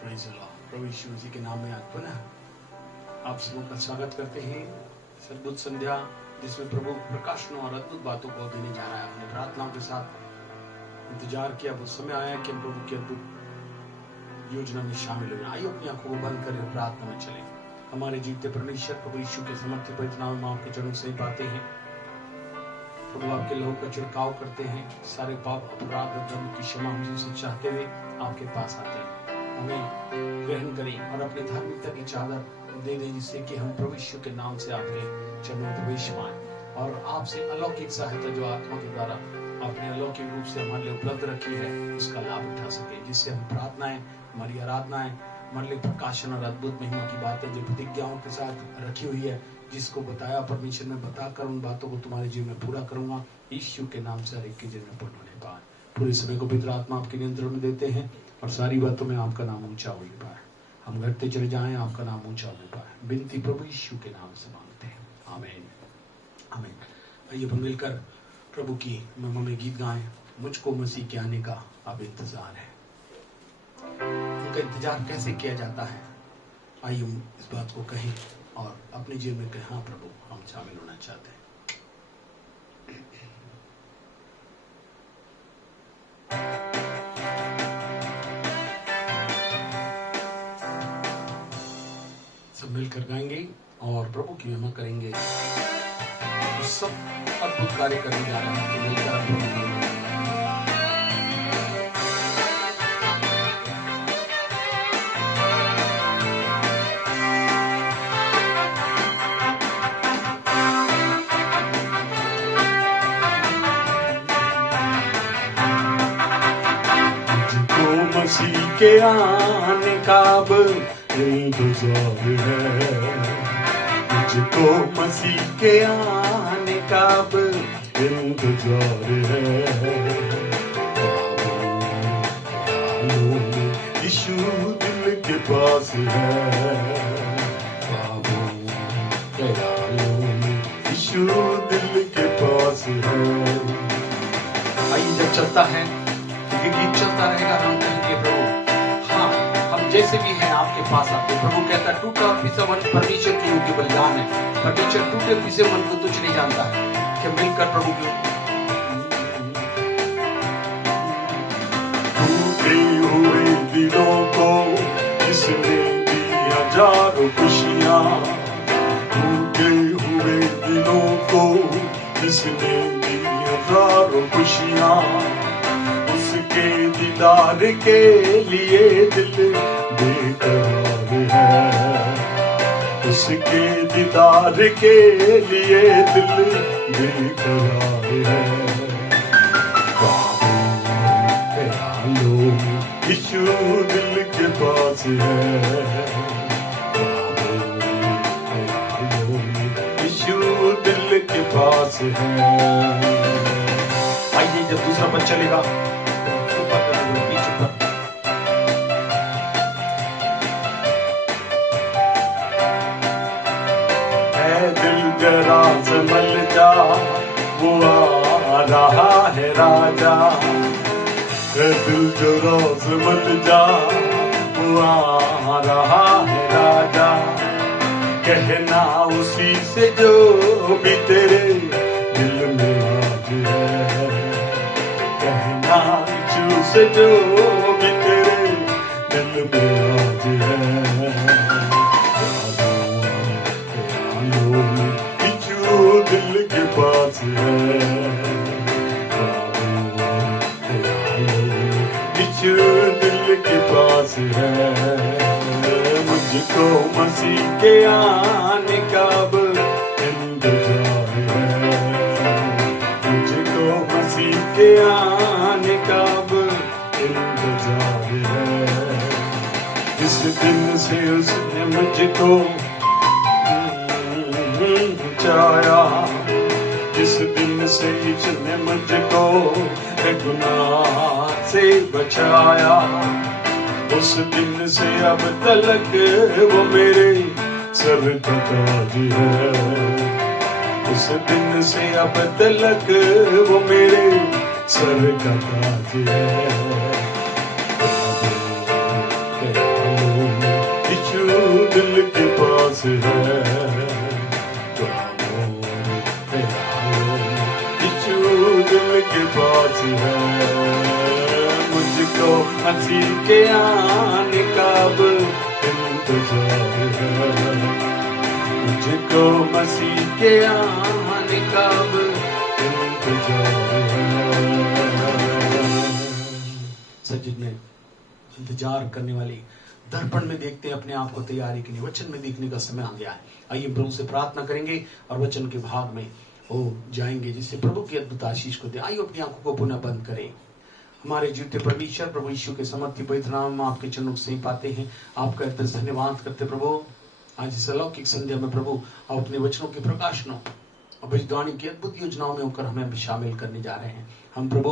Praise the Lord. प्रभु यीशु मसीह के नाम में आज पुनः आप सबों का स्वागत करते हैं। अद्भुत संध्या जिसमें प्रभु प्रकाशनों और अद्भुत बातों को देने जा रहा है। हमने प्रार्थनाओं के साथ इंतजार किया, वो समय आया कि हम प्रभु की अद्भुत योजना में शामिल हुए। आइए अपनी आंखों को बंद करें, प्रार्थना में चले। हमारे जीवते परमेश्वर प्रभु यीशु के समर्थित पवित्र नाम में आपके चरणों से पाते हैं। प्रभु आपके लहू का छिड़काव करते हैं। सारे पाप अपराध धर्म की क्षमा हमसे चाहते हुए आपके पास आते हैं। हमें ग्रहण करें और अपनी धार्मिकता की चादर दे दें, जिससे कि हम प्रभु यीशु के नाम से आपके चरणों में प्रवेश पाएं और आपसे अलौकिक सहायता जो आत्मा के द्वारा आपने अलौकिक रूप से हमारे लिए उपलब्ध रखी है उसका लाभ उठा सके, जिससे हम प्रार्थनाएं, हमारी आराधनाएं, हमारे लिए प्रकाशन और अद्भुत महिमा की बातें जो प्रतिज्ञाओं के साथ रखी हुई है, जिसको बताया परमेश्वर ने बताकर उन बातों को तुम्हारे जीवन में पूरा करूंगा। यीशु के नाम से हर एक के जीवन में पूर्ण होने पाए। पूरे समय को पवित्र आत्मा आपके नियंत्रण में देते हैं और सारी बातों में आपका नाम ऊंचा हो पाए। हम घटते चले जाएं, आपका नाम ऊंचा हो पाए। बिनती प्रभु यीशु के नाम से मांगते हैं, आमीन आमीन। आइए हम मिलकर प्रभु की महिमा में गीत गाएं। मुझको मसीह के आने का अब इंतजार है। उनका इंतजार कैसे किया जाता है, आइए हम इस बात को कहें और अपने जीवन में कहें, हाँ प्रभु हम शामिल होना चाहते हैं। सब मिलकर गाएंगे और प्रभु की महिमा करेंगे। सब अद्भुत कार्य करने जा रहे हैं। मिलकर मसीह के आने का अब इंतजार है। मुझको मसीह के आने का अब इंतजार है। यीशु दिल के पास है। यीशु दिल के पास है। आइए जब चलता है गीत चलता रहेगा, हम कहेंगे प्रभु हाँ हम जैसे भी हैं आपके पास आते। प्रभु कहता है टूटा और पिसा मन परमेश्वर के योग्य बलिदान है। परमेश्वर टूटे पिसे मन को तुझ नहीं जानता है। कि मिलकर प्रभु की टूटे हुए दिलों को जिसने दी हजारों खुशियाँ। टूटे हुए दिलों को जिसने दी हजारों खुशियाँ। उसके दीदार के लिए दिल बेकरार है। उसके दीदार के लिए दिल बेकरार है। यीशु दिल के पास है। यीशु दिल के पास है। आइए जब दूसरा पद चलेगा जरा संभल जा, वो आ रहा है राजा। दिल जरा संभल जा, वो आ रहा है राजा। कहना उसी से जो भी तेरे दिल में आज है। कहना यीशु से जो भी तेरे दिल में आज है। दिल के पास है। यीशु दिल के पास है। मुझको मसीह के आने का अब इंतजार है। मुझको मसीह के आने का अब इंतजार है। इस दिन से उसने मुझको बचाया। जिस दिन से इसने मुझको गुनाह से बचाया। उस दिन से अब तक वो मेरे सर का ताज है। उस दिन से अब तक वो मेरे सर का ताज है। पास है, दिल के पास है। मुझको मसीह के आने का अब इंतजार है, मुझको मसीह के आने का अब इंतजार है। सजद में इंतजार करने वाली दर्पण में देखते हैं अपने आप को तैयारी के लिए, वचन में देखने का समय आ गया है। आइए प्रभु से प्रार्थना करेंगे और वचन के भाग में जाएंगे, जिससे प्रभु की अद्भुत आशीष को दे। आइए अपनी आंखों को पुनः बंद करें। हमारे जीवते परमेश्वर प्रभु यीशु के समर्थी पवित्र नाम में आपके चरणों से पाते हैं, आपका धन्यवाद करते प्रभु। आज इस अलौकिक संध्या में प्रभु आप अपने वचनों के प्रकाशनों और भविष्यवाणी की अद्भुत योजनाओं में होकर हमें शामिल करने जा रहे हैं। हम प्रभु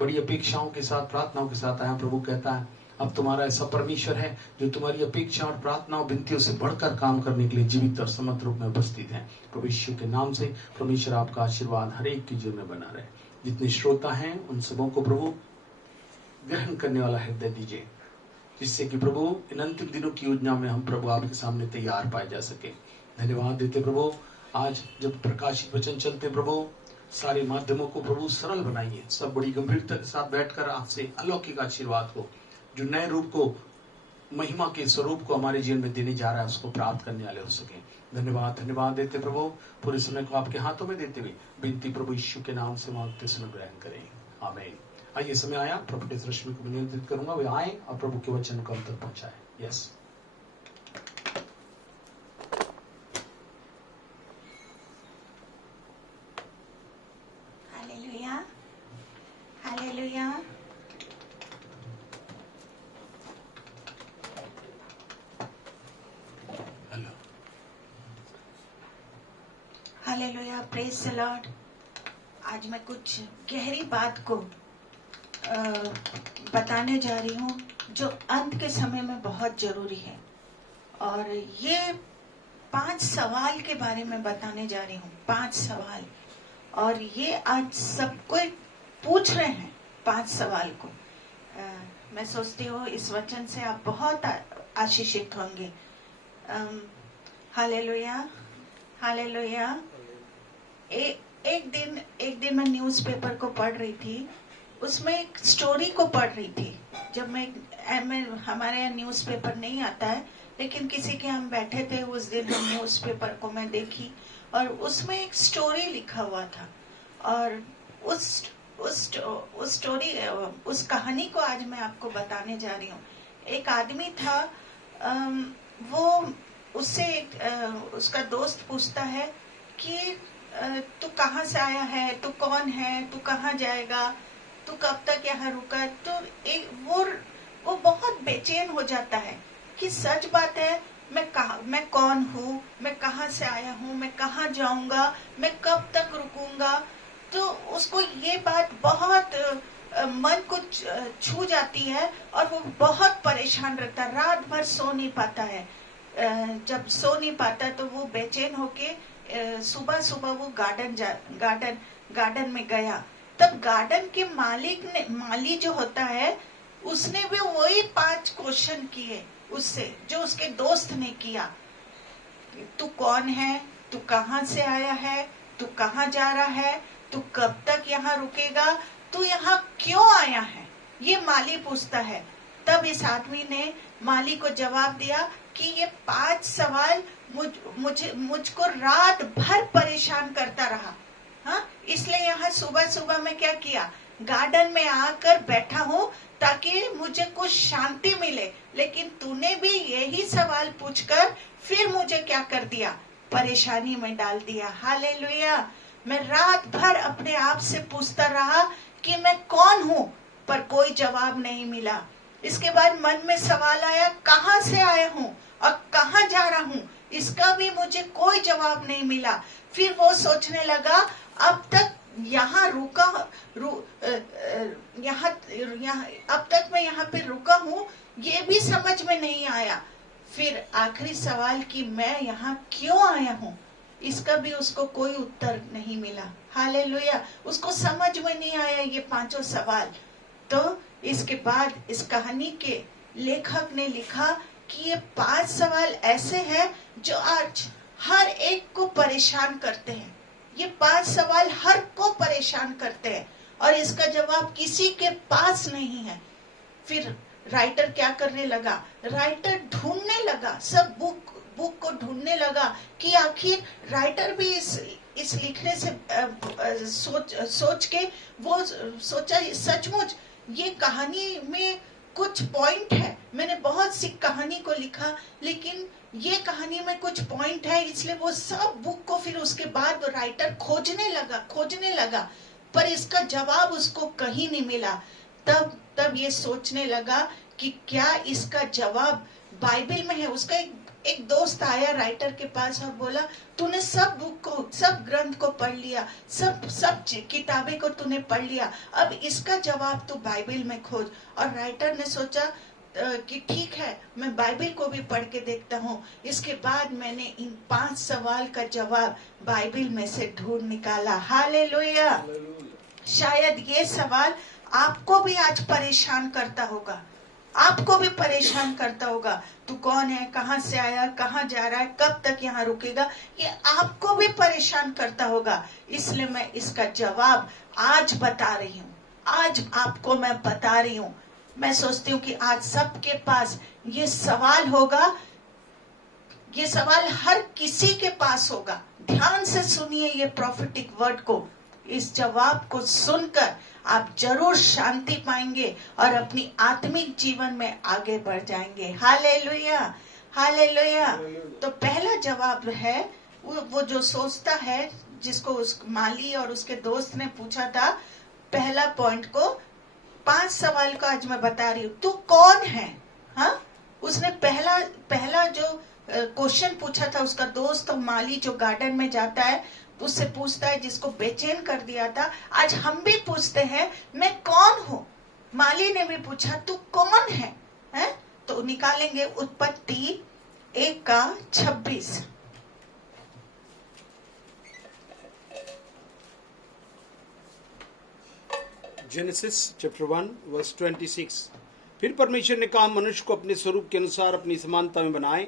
बड़ी अपेक्षाओं के साथ, प्रार्थनाओं के साथ आए। प्रभु कहता है अब तुम्हारा ऐसा परमेश्वर है जो तुम्हारी अपेक्षा और प्रार्थनाओं विनतियों से बढ़कर काम करने के लिए जीवित और समर्थ रूप में उपस्थित है। प्रभु यीशु के नाम से परमेश्वर आपका आशीर्वाद हर एक की जीवन में बना रहे। जितने श्रोता हैं उन सबों को प्रभु ग्रहण करने वाला हृदय दीजिए, जिससे कि प्रभु इन अंतिम दिनों की योजना में हम प्रभु आपके सामने तैयार पाए जा सके। धन्यवाद देते प्रभु। आज जब प्रकाशित वचन चलते प्रभु सारे माध्यमों को प्रभु सरल बनाइए। सब बड़ी गंभीरता के साथ बैठकर आपसे अलौकिक आशीर्वाद को, जो नए रूप को, महिमा के स्वरूप को हमारे जीवन में देने जा रहा है, उसको प्राप्त करने वाले हो सके। धन्यवाद देते प्रभु। पूरे समय को आपके हाथों में देते हुए विनती प्रभु यीशु के नाम से मांगते सुन ग्रहण करें, आमीन। आइए समय आया, प्रोफेट रश्मि को नियंत्रित करूंगा, वे आए और प्रभु के वचन को हम तक पहुंचाए। Yes hallelujah, hallelujah. Hallelujah, praise the Lord. आज मैं कुछ गहरी बात को बताने जा रही हूँ जो अंत के समय में बहुत जरूरी है। और ये 5 सवाल के बारे में बताने जा रही हूँ, 5 सवाल। और ये आज सब कोई पूछ रहे हैं 5 सवाल को। मैं सोचती हूँ इस वचन से आप बहुत आशीषित होंगे। Hallelujah, hallelujah. एक दिन मैं न्यूज़पेपर को पढ़ रही थी, उसमें एक स्टोरी को पढ़ रही थी। जब मैं हमारे यहाँ न्यूज़पेपर नहीं आता है, लेकिन किसी के हम बैठे थे उस दिन, हम न्यूज़पेपर को मैं देखी और उसमें एक स्टोरी लिखा हुआ था। और उस स्टोरी, उस कहानी को आज मैं आपको बताने जा रही हूँ। एक आदमी था, वो उससे उसका दोस्त पूछता है कि तू कहाँ से आया है, तू कौन है, तू कहाँ जाएगा, तू कब तक यहाँ रुका। तो वो बहुत बेचैन हो जाता है कि सच बात है, मैं कौन हूँ, मैं कहाँ से आया हूँ, मैं कहाँ जाऊंगा, मैं कब तक रुकूंगा। तो उसको ये बात बहुत मन को छू जाती है और वो बहुत परेशान रहता है, रात भर सो नहीं पाता है। जब सो नहीं पाता तो वो बेचैन होके सुबह सुबह वो गार्डन में गया। तब गार्डन के माली जो होता है, उसने भी वही 5 क्वेश्चन किए उससे जो उसके दोस्त ने किया। तू कौन है, तू कहाँ से आया है, तू कहाँ जा रहा है, तू कब तक यहाँ रुकेगा, तू यहाँ क्यों आया है, ये माली पूछता है। तब इस आदमी ने माली को जवाब दिया कि ये 5 सवाल मुझको रात भर परेशान करता रहा। हाँ, इसलिए यहाँ सुबह सुबह मैं क्या किया, गार्डन में आकर बैठा हूँ ताकि मुझे कुछ शांति मिले। लेकिन तूने भी यही सवाल पूछकर फिर मुझे क्या कर दिया, परेशानी में डाल दिया। हालेलुया। मैं रात भर अपने आप से पूछता रहा कि मैं कौन हूँ, पर कोई जवाब नहीं मिला। इसके बाद मन में सवाल आया, कहाँ से आया हूँ और कहाँ जा रहा हूँ, इसका भी मुझे कोई जवाब नहीं मिला। फिर वो सोचने लगा, अब तक यहाँ अब तक मैं यहाँ पे रुका हूँ, ये भी समझ में नहीं आया। फिर आखिरी सवाल कि मैं यहाँ क्यों आया हूँ, इसका भी उसको कोई उत्तर नहीं मिला। हालेलुया। उसको समझ में नहीं आया ये 5 सवाल। तो इसके बाद इस कहानी के लेखक ने लिखा कि ये 5 सवाल ऐसे हैं जो आज हर एक को परेशान करते हैं। ये 5 सवाल हर को परेशान करते हैं और इसका जवाब किसी के पास नहीं है। फिर राइटर क्या करने लगा? राइटर ढूंढने लगा, सब बुक को ढूंढने लगा कि आखिर राइटर भी इस लिखने से सोच के वो सोचा सचमुच ये कहानी में कुछ पॉइंट है। मैंने बहुत सी कहानी को लिखा लेकिन ये कहानी में कुछ पॉइंट है, इसलिए वो सब बुक को फिर उसके बाद राइटर खोजने लगा पर इसका जवाब उसको कहीं नहीं मिला। तब ये सोचने लगा कि क्या इसका जवाब बाइबल में है। उसका एक दोस्त आया राइटर के पास और बोला, तूने सब बुक को, सब ग्रंथ को पढ़ लिया, सब किताबें को तूने पढ़ लिया, अब इसका जवाब तू बाइबल में खोज। और राइटर ने सोचा कि ठीक है, मैं बाइबल को भी पढ़ के देखता हूँ। इसके बाद मैंने इन 5 सवाल का जवाब बाइबल में से ढूंढ निकाला। हालेलुया। शायद ये सवाल आपको भी आज परेशान करता होगा, आपको भी परेशान करता होगा। तू कौन है, कहाँ से आया, कहाँ जा रहा है, कब तक यहाँ रुकेगा, ये आपको भी परेशान करता होगा। इसलिए मैं इसका जवाब आज बता रही हूँ, आज आपको मैं बता रही हूँ। मैं सोचती हूँ कि आज सबके पास ये सवाल होगा, ये सवाल हर किसी के पास होगा। ध्यान से सुनिए ये प्रोफेटिक वर्ड को, इस जवाब को सुनकर आप जरूर शांति पाएंगे और अपनी आत्मिक जीवन में आगे बढ़ जाएंगे। Hallelujah, hallelujah. तो पहला जवाब है वो जो सोचता है, जिसको उस माली और उसके दोस्त ने पूछा था, पहला पॉइंट को 5 सवाल को आज मैं बता रही हूँ। तू कौन है? हाँ, उसने पहला जो क्वेश्चन पूछा था उसका दोस्त और माली जो गार्डन में जाता है उससे पूछता है, जिसको बेचैन कर दिया था। आज हम भी पूछते हैं, मैं कौन हूँ? माली ने भी पूछा, तू कौन है? हैं? तो निकालेंगे उत्पत्ति 1:26। Genesis chapter 1 verse 26। फिर परमेश्वर ने कहा, मनुष्य को अपने स्वरूप के अनुसार अपनी समानता में बनाए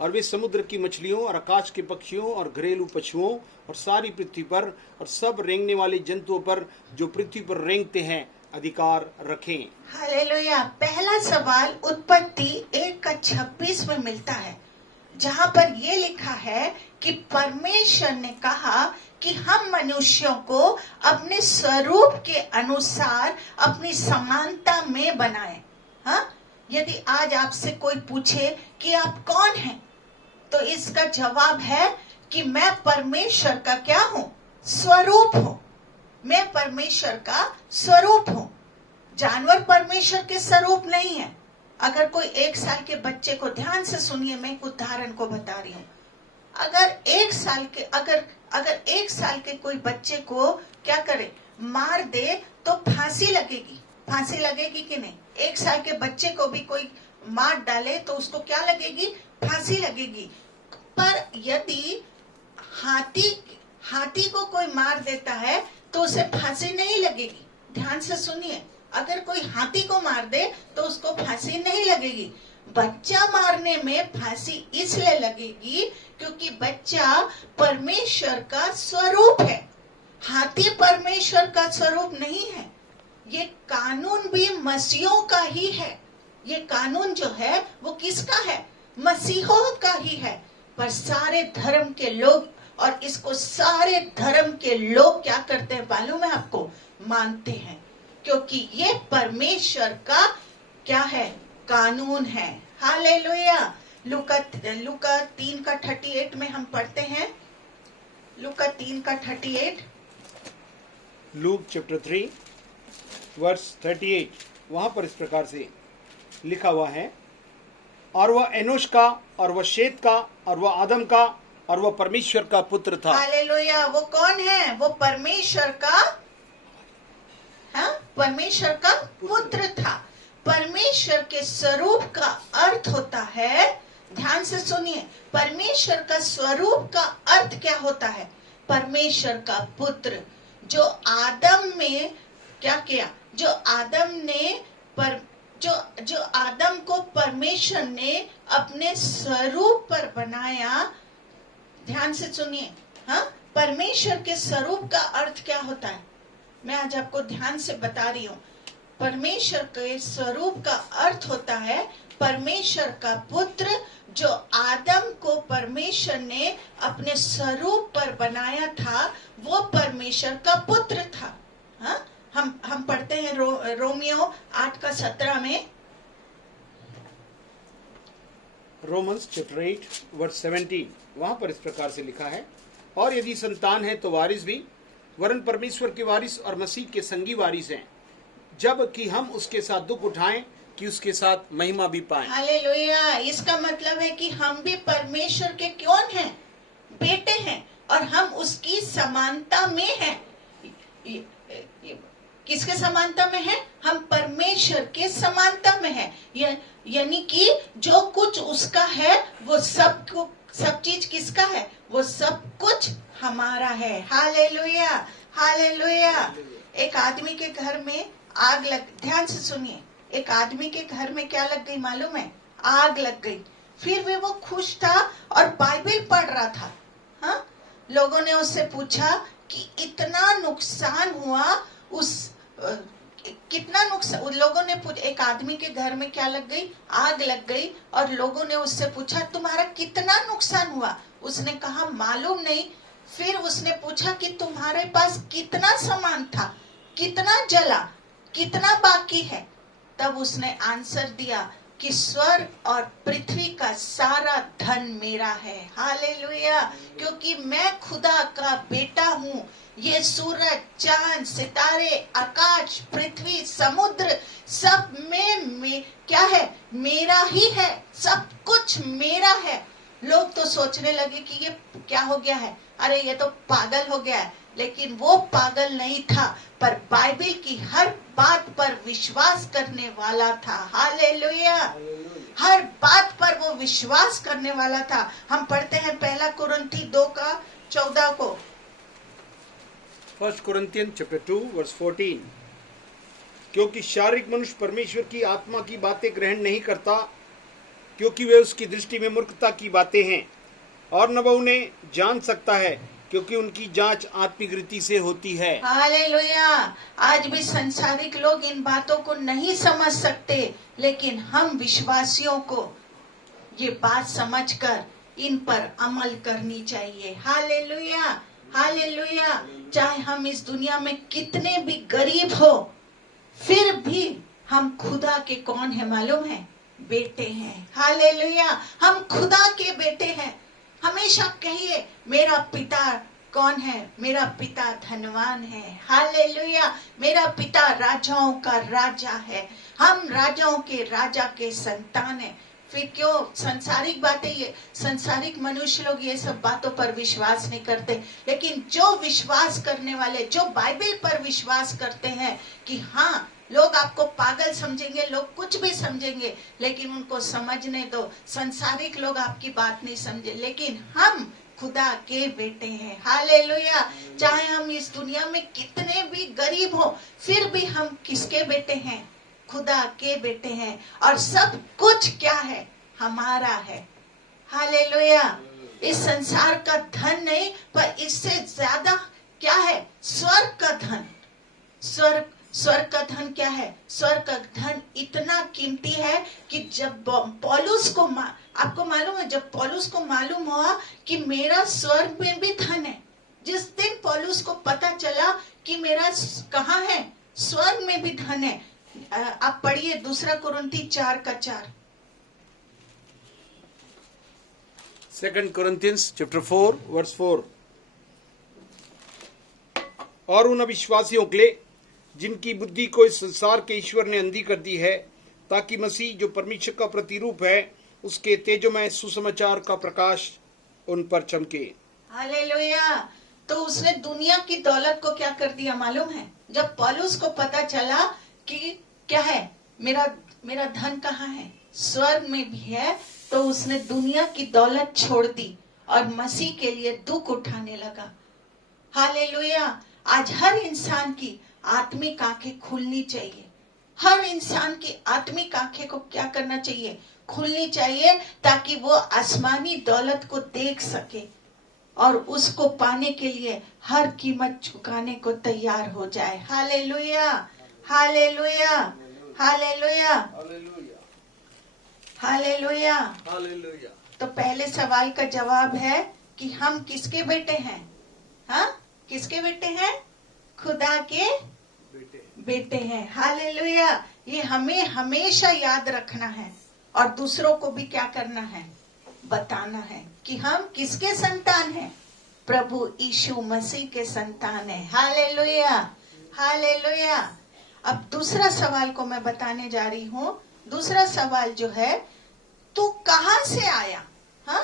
और वे समुद्र की मछलियों और आकाश के पक्षियों और घरेलू पशुओं और सारी पृथ्वी पर और सब रेंगने वाले जंतुओं पर जो पृथ्वी पर रेंगते हैं अधिकार रखें। हालेलुया। पहला सवाल उत्पत्ति 1:26 में मिलता है, जहाँ पर ये लिखा है कि परमेश्वर ने कहा कि हम मनुष्यों को अपने स्वरूप के अनुसार अपनी समानता में बनाएं। हाँ, यदि आज आपसे कोई पूछे कि आप कौन हैं, तो इसका जवाब है कि मैं परमेश्वर का क्या हूँ? स्वरूप हूँ। मैं परमेश्वर का स्वरूप हूँ। जानवर परमेश्वर के स्वरूप नहीं है। अगर कोई 1 साल के बच्चे को, ध्यान से सुनिए, मैं एक उदाहरण को बता रही हूँ। अगर 1 साल के कोई बच्चे को क्या करे, मार दे तो फांसी लगेगी। फांसी लगेगी कि नहीं? 1 साल के बच्चे को भी कोई मार डाले तो उसको क्या लगेगी? फांसी लगेगी। पर यदि हाथी को कोई मार देता है तो उसे फांसी नहीं लगेगी। ध्यान से सुनिए, अगर कोई हाथी को मार दे तो उसको फांसी नहीं लगेगी। बच्चा मारने में फांसी इसलिए लगेगी क्योंकि बच्चा परमेश्वर का स्वरूप है। हाथी परमेश्वर का स्वरूप नहीं है। ये कानून भी मसीहों का ही है। ये कानून जो है वो किसका है? मसीहों का ही है। पर सारे धर्म के लोग, और इसको सारे धर्म के लोग क्या करते हैं मालूम है आपको? मानते हैं, क्योंकि ये परमेश्वर का क्या है? कानून है। हालेलुया। लूका 3:38 में हम पढ़ते हैं। लूका 3:38। लूक चैप्टर 3 वर्स 38, वहां पर इस प्रकार से लिखा हुआ है, और वह एनोश का और वह शेत का और वह आदम का और वह परमेश्वर का पुत्र था। हालेलुया। वो कौन है? वो परमेश्वर का, हाँ, परमेश्वर का पुत्र था। परमेश्वर के स्वरूप का अर्थ होता है, ध्यान से सुनिए, परमेश्वर का स्वरूप का अर्थ क्या होता है? परमेश्वर का पुत्र। जो आदम में क्या किया? जो आदम ने जो आदम को परमेश्वर ने अपने स्वरूप पर बनाया, ध्यान से सुनिए, हाँ, परमेश्वर के स्वरूप का अर्थ क्या होता है, मैं आज आपको ध्यान से बता रही हूँ। परमेश्वर के स्वरूप का अर्थ होता है परमेश्वर का पुत्र। जो आदम को परमेश्वर ने अपने स्वरूप पर बनाया था वो परमेश्वर का पुत्र था। हाँ, हम पढ़ते हैं रोमियो 8:17 में, रोमन्स चैप्टर 8 वर्स 17, वहां पर इस प्रकार से लिखा है, और यदि संतान है तो वारिस भी, वरन परमेश्वर के वारिस और मसीह के संगी वारिस हैं, जब कि हम उसके साथ दुख उठाएं कि उसके साथ महिमा भी पाएं। हालेलुया। इसका मतलब है कि हम भी परमेश्वर के कौन हैं, बेटे हैं, और हम उसकी समानता में हैं। किसके समानता में है? हम परमेश्वर के समानता में है। यानी कि जो कुछ उसका है वो सब चीज किसका है? वो सब कुछ हमारा है। Hallelujah, hallelujah. एक आदमी के घर में आग लग, ध्यान से सुनिए, एक आदमी के घर में क्या लग गई मालूम है? आग लग गई। फिर भी वो खुश था और बाइबल पढ़ रहा था। हाँ, लोगों ने उससे पूछा कि इतना नुकसान हुआ, कितना नुकसान। लोगों ने एक आदमी के घर में क्या लग गई? आग लग गई। और लोगों ने उससे पूछा तुम्हारा कितना नुकसान हुआ? उसने कहा मालूम नहीं। फिर उसने पूछा कि तुम्हारे पास कितना सामान था, कितना जला, कितना बाकी है? तब उसने आंसर दिया कि स्वर्ग और पृथ्वी का सारा धन मेरा है। हालेलुया। क्योंकि मैं खुदा का बेटा हूँ। ये सूरज, चांद, सितारे, आकाश, पृथ्वी, समुद्र, सब में क्या है? मेरा ही है। सब कुछ मेरा है। लोग तो सोचने लगे कि ये क्या हो गया है, अरे ये तो पागल हो गया है। लेकिन वो पागल नहीं था, पर बाइबल की हर बात पर विश्वास करने वाला था। हालेलुया। हर बात पर वो विश्वास करने वाला था। हम पढ़ते हैं 1 कुरिन्थी 2:14 को। 1 Corinthians chapter 2 verse 14, क्योंकि शारीरिक मनुष्य परमेश्वर की आत्मा की बातें ग्रहण नहीं करता, क्योंकि वे उसकी दृष्टि में मूर्खता की बातें हैं, और न वह उन्हें जान सकता है, क्योंकि उनकी जांच आत्मिक रीति से होती है। हालेलुया। आज भी संसारिक लोग इन बातों को नहीं समझ सकते, लेकिन हम विश्वासियों को ये बात समझकर इन पर अमल करनी चाहिए। Hallelujah, hallelujah. चाहे हम इस दुनिया में कितने भी गरीब हो, फिर भी हम खुदा के कौन है मालूम है? बेटे हैं। हालेलुया। हम खुदा के बेटे हैं। हमेशा कहिए मेरा पिता कौन है? मेरा पिता धनवान है। हालेलुया। मेरा पिता राजाओं का राजा है। हम राजाओं के राजा के संतान हैं। फिर क्यों संसारिक बातें, ये संसारिक मनुष्य लोग ये सब बातों पर विश्वास नहीं करते, लेकिन जो विश्वास करने वाले, जो बाइबल पर विश्वास करते हैं कि हाँ, लोग आपको पागल समझेंगे, लोग कुछ भी समझेंगे, लेकिन उनको समझने दो। संसारिक लोग आपकी बात नहीं समझे, लेकिन हम खुदा के बेटे हैं। हालेलुया। चाहे हम इस दुनिया में कितने भी गरीब हो, फिर भी हम किसके बेटे हैं? खुदा के बेटे हैं। और सब कुछ क्या है? हमारा है। हालेलुया। इस संसार का धन नहीं, पर इससे ज्यादा क्या है? स्वर्ग का धन। स्वर्ग का धन क्या है? स्वर्ग का धन इतना कीमती है कि जब पौलुस को, आपको मालूम है, जब पौलुस को मालूम हुआ कि मेरा स्वर्ग में भी धन है, जिस दिन पौलुस को पता चला कि मेरा कहाँ है? स्वर्ग में भी धन है। आप पढ़िए 2 कुरिन्थी 4:4। 2 Corinthians chapter 4 verse 4, और उन अविश्वासियों के लिए जिनकी बुद्धि को इस संसार के ईश्वर ने अंधी कर दी है, ताकि मसीह जो परमेश्वर का प्रतिरूप है, उसके तेजोमय सुसमाचार का प्रकाश उन पर चमके। हालेलुया। तो उसने दुनिया की दौलत को क्या कर दिया मालूम है? जब पौलुस को पता चला कि क्या है, मेरा धन कहाँ है? स्वर्ग में भी है, तो उसने दुनिया की दौलत छोड़ दी और मसीह के लिए दुख उठाने लगा। हालेलुया। आज हर इंसान की आत्मिक आंखें खुलनी चाहिए। हर इंसान की आत्मिक आंखें को क्या करना चाहिए, खुलनी चाहिए, ताकि वो आसमानी दौलत को देख सके और उसको पाने के लिए हर कीमत चुकाने को तैयार हो जाए। Hallelujah, hallelujah, hallelujah, hallelujah, hallelujah. तो पहले सवाल का जवाब है कि हम किसके बेटे हैं? हाँ, किसके बेटे हैं? खुदा के बेटे हैं। हालेलुया, ये हमें हमेशा याद रखना है और दूसरों को भी क्या करना है, बताना है कि हम किसके संतान हैं, प्रभु यीशु मसीह के संतान हैं। Hallelujah, hallelujah. अब दूसरा सवाल को मैं बताने जा रही हूँ। दूसरा सवाल जो है, तू कहां से आया? हाँ,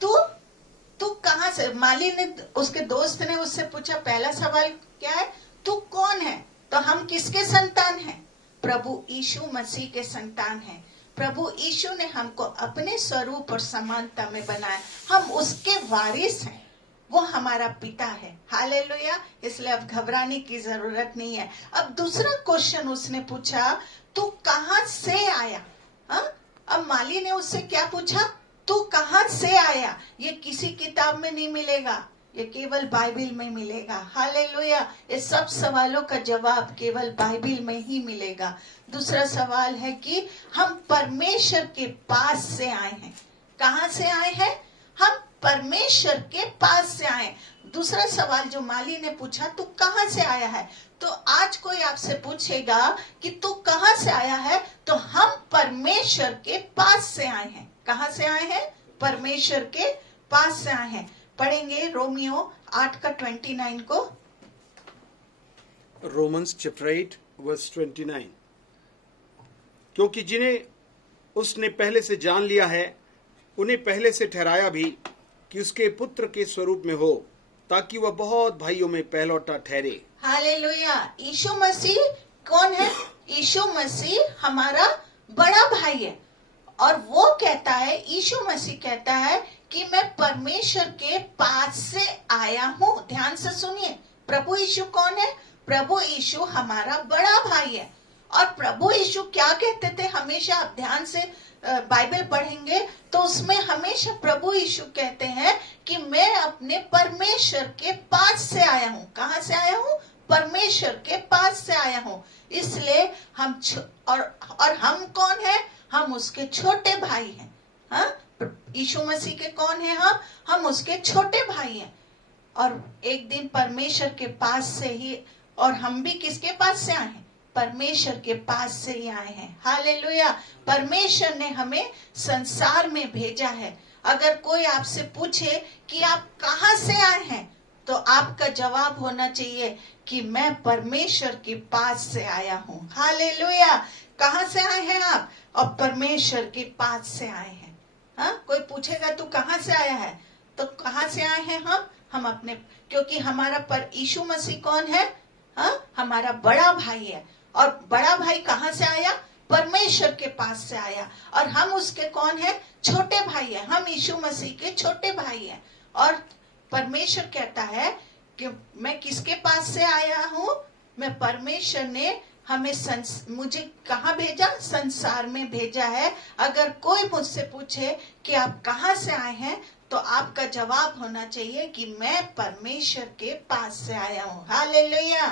तू कहां से? माली ने, उसके दोस्त ने उससे पूछा, पहला सवाल क्या है, तू कौन है? तो हम किसके संतान हैं? प्रभु यीशु मसीह के संतान हैं। प्रभु यीशु ने हमको अपने स्वरूप और समानता में बनाया, हम उसके वारिस हैं, वो हमारा पिता है। हालेलुया, इसलिए अब घबराने की जरूरत नहीं है। अब दूसरा क्वेश्चन उसने पूछा, तू कहां से आया? हाँ, अब माली ने उससे क्या पूछा, तू कहां से आया? ये किसी किताब में नहीं मिलेगा, ये केवल बाइबल में मिलेगा। हालेलुया, ये सब सवालों का जवाब केवल बाइबल में ही मिलेगा। दूसरा सवाल है कि हम परमेश्वर के पास से आए हैं। कहां से आए हैं? हम परमेश्वर के पास से आए। दूसरा सवाल जो माली ने पूछा, तू कहां से आया है? तो आज कोई आपसे पूछेगा कि तू कहां से आया है, तो हम परमेश्वर के पास से आए हैं। कहां से आए हैं? परमेश्वर के पास से आए हैं। पढ़ेंगे रोमियो 8:29 को। Romans chapter 8 verse 29। क्योंकि जिन्हें उसने पहले से जान लिया है, उन्हें पहले से ठहराया भी कि उसके पुत्र के स्वरूप में हो, ताकि वह बहुत भाइयों में पहलौठा ठहरे। हालेलुया। यीशु मसीह कौन है? यीशु मसीह हमारा बड़ा भाई है, और वो कहता है, यीशु मसीह कहता है कि मैं परमेश्वर के पास से आया हूँ। ध्यान से सुनिए, प्रभु यीशु कौन है? प्रभु यीशु हमारा बड़ा भाई है। और प्रभु यीशु क्या कहते थे? हमेशा आप ध्यान से बाइबल पढ़ेंगे तो उसमें हमेशा प्रभु यीशु कहते हैं कि मैं अपने परमेश्वर के पास से आया हूँ। कहाँ से आया हूँ? परमेश्वर के पास से आया हूँ। इसलिए हम और हम कौन है? हम उसके छोटे भाई हैं। हाँ, यीशु मसीह के कौन है? हम उसके छोटे भाई हैं। और एक दिन परमेश्वर के पास से ही, और हम भी किसके पास से आए हैं? परमेश्वर के पास से ही आए हैं। हालेलुया। परमेश्वर ने हमें संसार में भेजा है। अगर कोई आपसे पूछे कि आप कहां से आए हैं, तो आपका जवाब होना चाहिए कि मैं परमेश्वर के पास से आया हूँ। हालेलुया। कहां से आए हैं आप? और परमेश्वर के पास से आए हैं। हाँ, कोई पूछेगा तू कहां से आया है, तो कहां से आए हैं हम अपने, क्योंकि हमारा पर यीशु मसीह कौन है? हाँ, हमारा बड़ा भाई है। और बड़ा भाई कहां से आया? परमेश्वर के पास से आया। और हम उसके कौन है? छोटे भाई है। हम यीशु मसीह के छोटे भाई हैं। और परमेश्वर कहता है कि मैं किसके पास से आया हूँ? मैं, परमेश्वर ने हमें मुझे कहाँ भेजा? संसार में भेजा है। अगर कोई मुझसे पूछे कि आप कहाँ से आए हैं, तो आपका जवाब होना चाहिए कि मैं परमेश्वर के पास से आया हूँ। Hallelujah,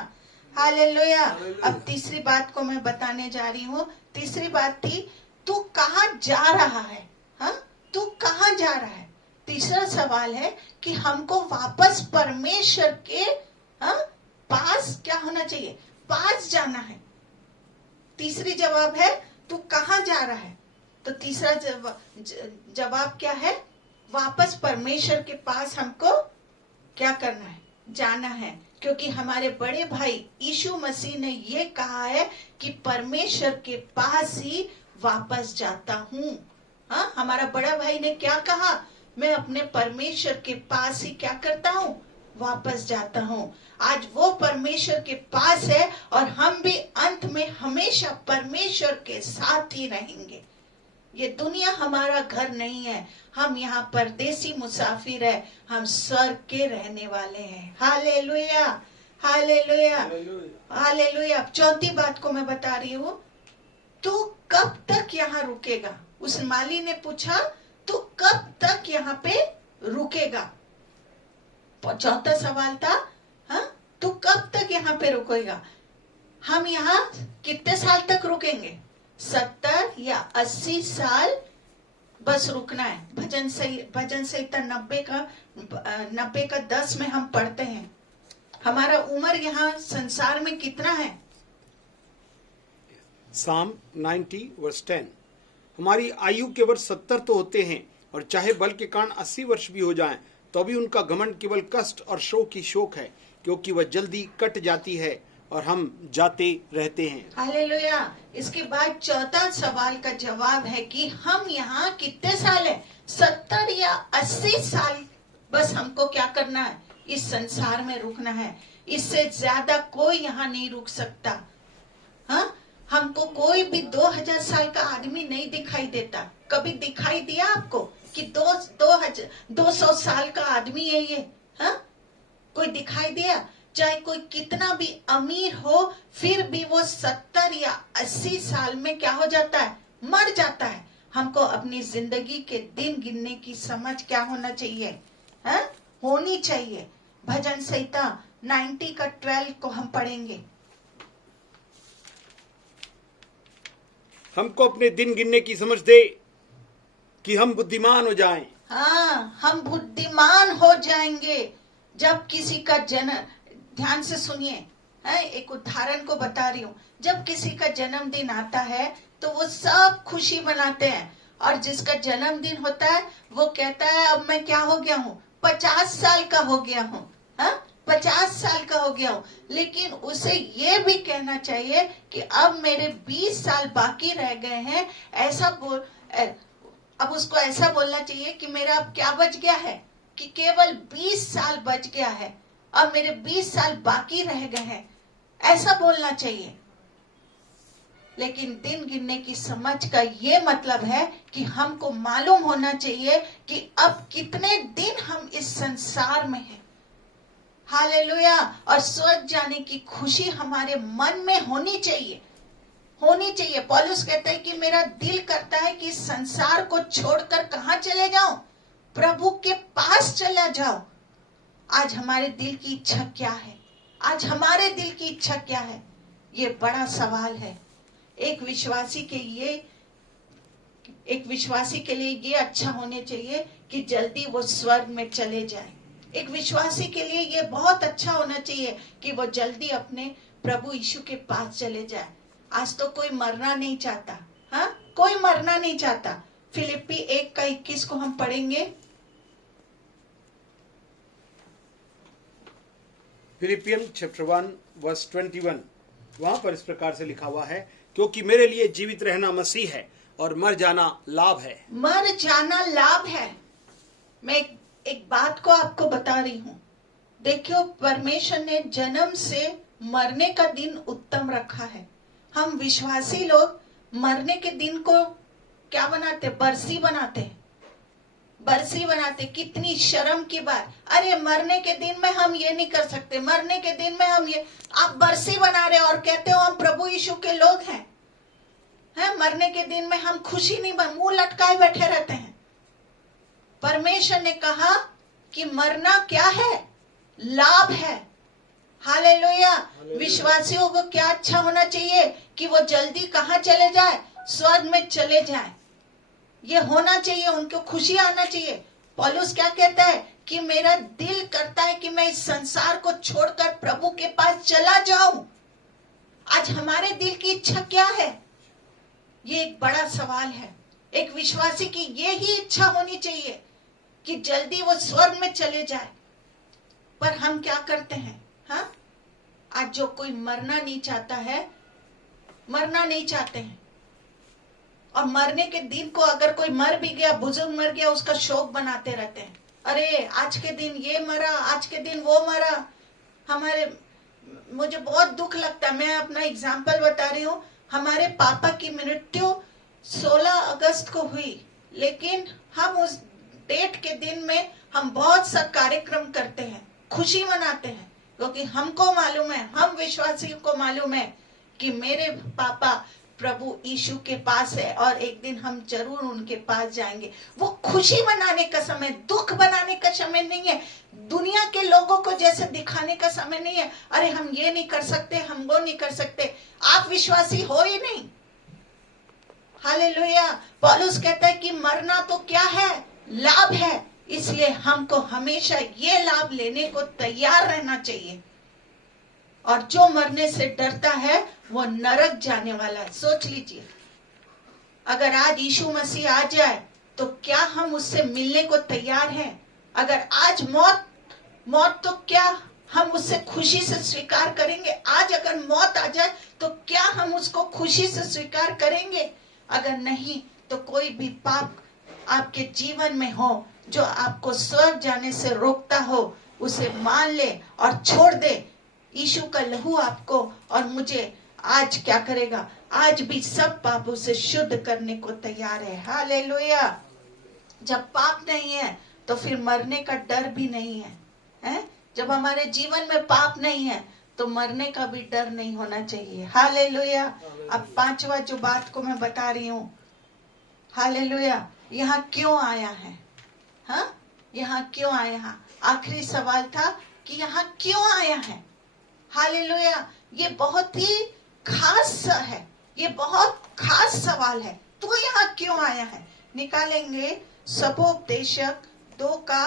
hallelujah. अब तीसरी बात को मैं बताने जा रही हूँ। तीसरी बात थी, तू कहाँ जा रहा है? हाँ, तू कहाँ जा रहा है? तीसरा सवाल है कि हमको वापस परमेश्वर के पास क्या होना चाहिए? पास जाना है। तीसरी जवाब है, तू कहाँ जा रहा है? तो तीसरा जवाब क्या है? वापस परमेश्वर के पास हमको क्या करना है? जाना है। क्योंकि हमारे बड़े भाई यीशु मसीह ने ये कहा है कि परमेश्वर के पास ही वापस जाता हूँ। हाँ, हमारा बड़ा भाई ने क्या कहा? मैं अपने परमेश्वर के पास ही क्या करता हूँ? वापस जाता हूँ। आज वो परमेश्वर के पास है, और हम भी अंत में हमेशा परमेश्वर के साथ ही रहेंगे। ये दुनिया हमारा घर नहीं है, हम यहाँ परदेसी मुसाफिर है, हम स्वर्ग के रहने वाले हैं। Hallelujah, hallelujah, hallelujah. अब चौथी बात को मैं बता रही हूँ, तू कब तक यहाँ रुकेगा? उस माली ने पूछा, तू कब तक यहाँ पे रुकेगा? चौथा सवाल था, हाँ, तू कब तक यहाँ पे रुकेगा? हम यहाँ कितने साल तक रुकेंगे? 70 या 80 साल बस रुकना है। भजन संहिता 90 का 10 में हम पढ़ते हैं। हमारा उम्र यहाँ संसार में कितना है? Psalm 90 verse 10। हमारी आयु के वर्ष 70 तो होते हैं, और चाहे बल के कारण 80 वर्ष भी हो जाएं, तो भी उनका घमंड केवल कष्ट और शोक ही शोक है, क्योंकि वह जल्दी कट जाती है और हम जाते रहते हैं। हालेलुया। इसके बाद चौथा सवाल का जवाब है कि हम यहाँ कितने साल है? 70 या 80 साल बस हमको क्या करना है? इस संसार में रुकना है। इससे ज्यादा कोई यहाँ नहीं रुक सकता। हाँ, हमको कोई भी 2000 साल का आदमी नहीं दिखाई देता। कभी दिखाई दिया आपको कि 200 साल का आदमी है ये? हाँ, कोई दिखाई दिया? चाहे कोई कितना भी अमीर हो, फिर भी वो 70 या 80 साल में क्या हो जाता है? मर जाता है। हमको अपनी जिंदगी के दिन गिनने की समझ क्या होना चाहिए? हाँ, होनी चाहिए। भजन संहिता 90 का 12 को हम पढ़ेंगे। हमको अपने दिन गिनने की समझ दे कि हम बुद्धिमान हो जाएं। हाँ, हम बुद्धिमान हो जाएंगे जब किसी का जन्म, ध्यान से सुनिए, एक उदाहरण को बता रही हूँ। जब किसी का जन्मदिन आता है तो वो सब खुशी मनाते हैं, और जिसका जन्मदिन होता है वो कहता है अब मैं क्या हो गया हूँ? 50 साल का हो गया हूँ। हाँ, 50 साल का हो गया हूँ। लेकिन उसे ये भी कहना चाहिए कि अब मेरे 20 साल बाकी रह गए हैं। अब उसको ऐसा बोलना चाहिए कि मेरा अब क्या बच गया है? कि केवल 20 साल बच गया है, अब मेरे 20 साल बाकी रह गए हैं, ऐसा बोलना चाहिए। लेकिन दिन गिनने की समझ का ये मतलब है कि हमको मालूम होना चाहिए कि अब कितने दिन हम इस संसार में हैं। हालेलुया। और स्वर्ग जाने की खुशी हमारे मन में होनी चाहिए, होनी चाहिए। पौलुस कहता है कि मेरा दिल करता है कि इस संसार को छोड़कर कहाँ चले जाऊं? प्रभु के पास चला जाओ। आज हमारे दिल की इच्छा क्या है? आज हमारे दिल की इच्छा क्या है? ये बड़ा सवाल है। एक विश्वासी के लिए ये अच्छा होने चाहिए कि जल्दी वो स्वर्ग में चले जाए। एक विश्वासी के लिए ये बहुत अच्छा होना चाहिए कि वो जल्दी अपने प्रभु यीशु के पास चले जाए। आज तो कोई मरना नहीं चाहता। हाँ, कोई मरना नहीं चाहता। फिलिप्पी 1 का 21 को हम पढ़ेंगे। फिलिपियन चैप्टर 1 वर्स 21, वहां पर इस प्रकार से लिखा हुआ है, क्योंकि मेरे लिए जीवित रहना मसीह है और मर जाना लाभ है। मर जाना लाभ है। मैं एक बात को आपको बता रही हूँ। देखियो, परमेश्वर ने जन्म से मरने का दिन उत्तम रखा है। हम विश्वासी लोग मरने के दिन को क्या बनाते? बरसी बनाते। बरसी बनाते। कितनी शर्म की बात। अरे मरने के दिन में हम ये नहीं कर सकते, मरने के दिन में हम ये, आप बरसी बना रहे और कहते हो हम प्रभु यीशु के लोग हैं। मरने के दिन में हम खुशी नहीं, मुंह लटकाए बैठे रहते हैं। परमेश्वर ने कहा कि मरना क्या है? लाभ है। हालेलुया। विश्वासियों को क्या अच्छा होना चाहिए कि वो जल्दी कहाँ चले जाए? स्वर्ग में चले जाए। ये होना चाहिए, उनको खुशी आना चाहिए। पौलुस क्या कहता है कि मेरा दिल करता है कि मैं इस संसार को छोड़कर प्रभु के पास चला जाऊं। आज हमारे दिल की इच्छा क्या है? ये एक बड़ा सवाल है। एक विश्वासी की ये ही इच्छा होनी चाहिए कि जल्दी वो स्वर्ग में चले जाए। पर हम क्या करते हैं? हाँ, आज जो कोई मरना नहीं चाहता है, मरना नहीं चाहते हैं। और मरने के दिन को अगर कोई मर भी गया, बुजुर्ग मर गया, उसका शोक बनाते रहते हैं। अरे आज के दिन ये मरा, आज के दिन वो मरा। मुझे बहुत दुख लगता है। मैं अपना एग्जाम्पल बता रही हूँ। हमारे पापा की मृत्यु 16 अगस्त को हुई, लेकिन हम उस डेट के दिन में हम बहुत सा कार्यक्रम करते हैं, खुशी मनाते हैं, क्योंकि हमको मालूम है, हम विश्वासियों को मालूम है कि मेरे पापा प्रभु यीशु के पास है और एक दिन हम जरूर उनके पास जाएंगे। वो खुशी मनाने का समय, दुख बनाने का समय नहीं है, दुनिया के लोगों को जैसे दिखाने का समय नहीं है। अरे हम ये नहीं कर सकते, हम वो नहीं कर सकते। आप विश्वासी हो ही नहीं। हालेलुया। पौलुस कहता है कि मरना तो क्या है, लाभ है। इसलिए हमको हमेशा ये लाभ लेने को तैयार रहना चाहिए। और जो मरने से डरता है वो नरक जाने वाला है। सोच लीजिए, अगर आज यीशु मसीह आ जाए तो क्या हम उससे मिलने को तैयार हैं? अगर आज मौत तो क्या हम उससे खुशी से स्वीकार करेंगे? आज अगर मौत आ जाए तो क्या हम उसको खुशी से स्वीकार करेंगे? अगर नहीं तो कोई भी पाप आपके जीवन में हो जो आपको स्वर्ग जाने से रोकता हो, उसे मान ले और छोड़ दे। यीशु का लहू आपको और मुझे आज क्या करेगा? आज भी सब पापों से शुद्ध करने को तैयार है। हालेलुया। जब पाप नहीं है तो फिर मरने का डर भी नहीं है, हैं? जब हमारे जीवन में पाप नहीं है तो मरने का भी डर नहीं होना चाहिए। हालेलुया। अब पांचवा जो बात को मैं बता रही हूँ, हालेलुया, यहाँ क्यों आया है? हाँ, यहाँ क्यों आया? आखिरी सवाल था कि यहाँ क्यों आया है? हालेलुया। ये बहुत ही खास है, ये बहुत खास सवाल है। तो यहाँ क्यों आया है? निकालेंगे सबोपदेशक 2 का,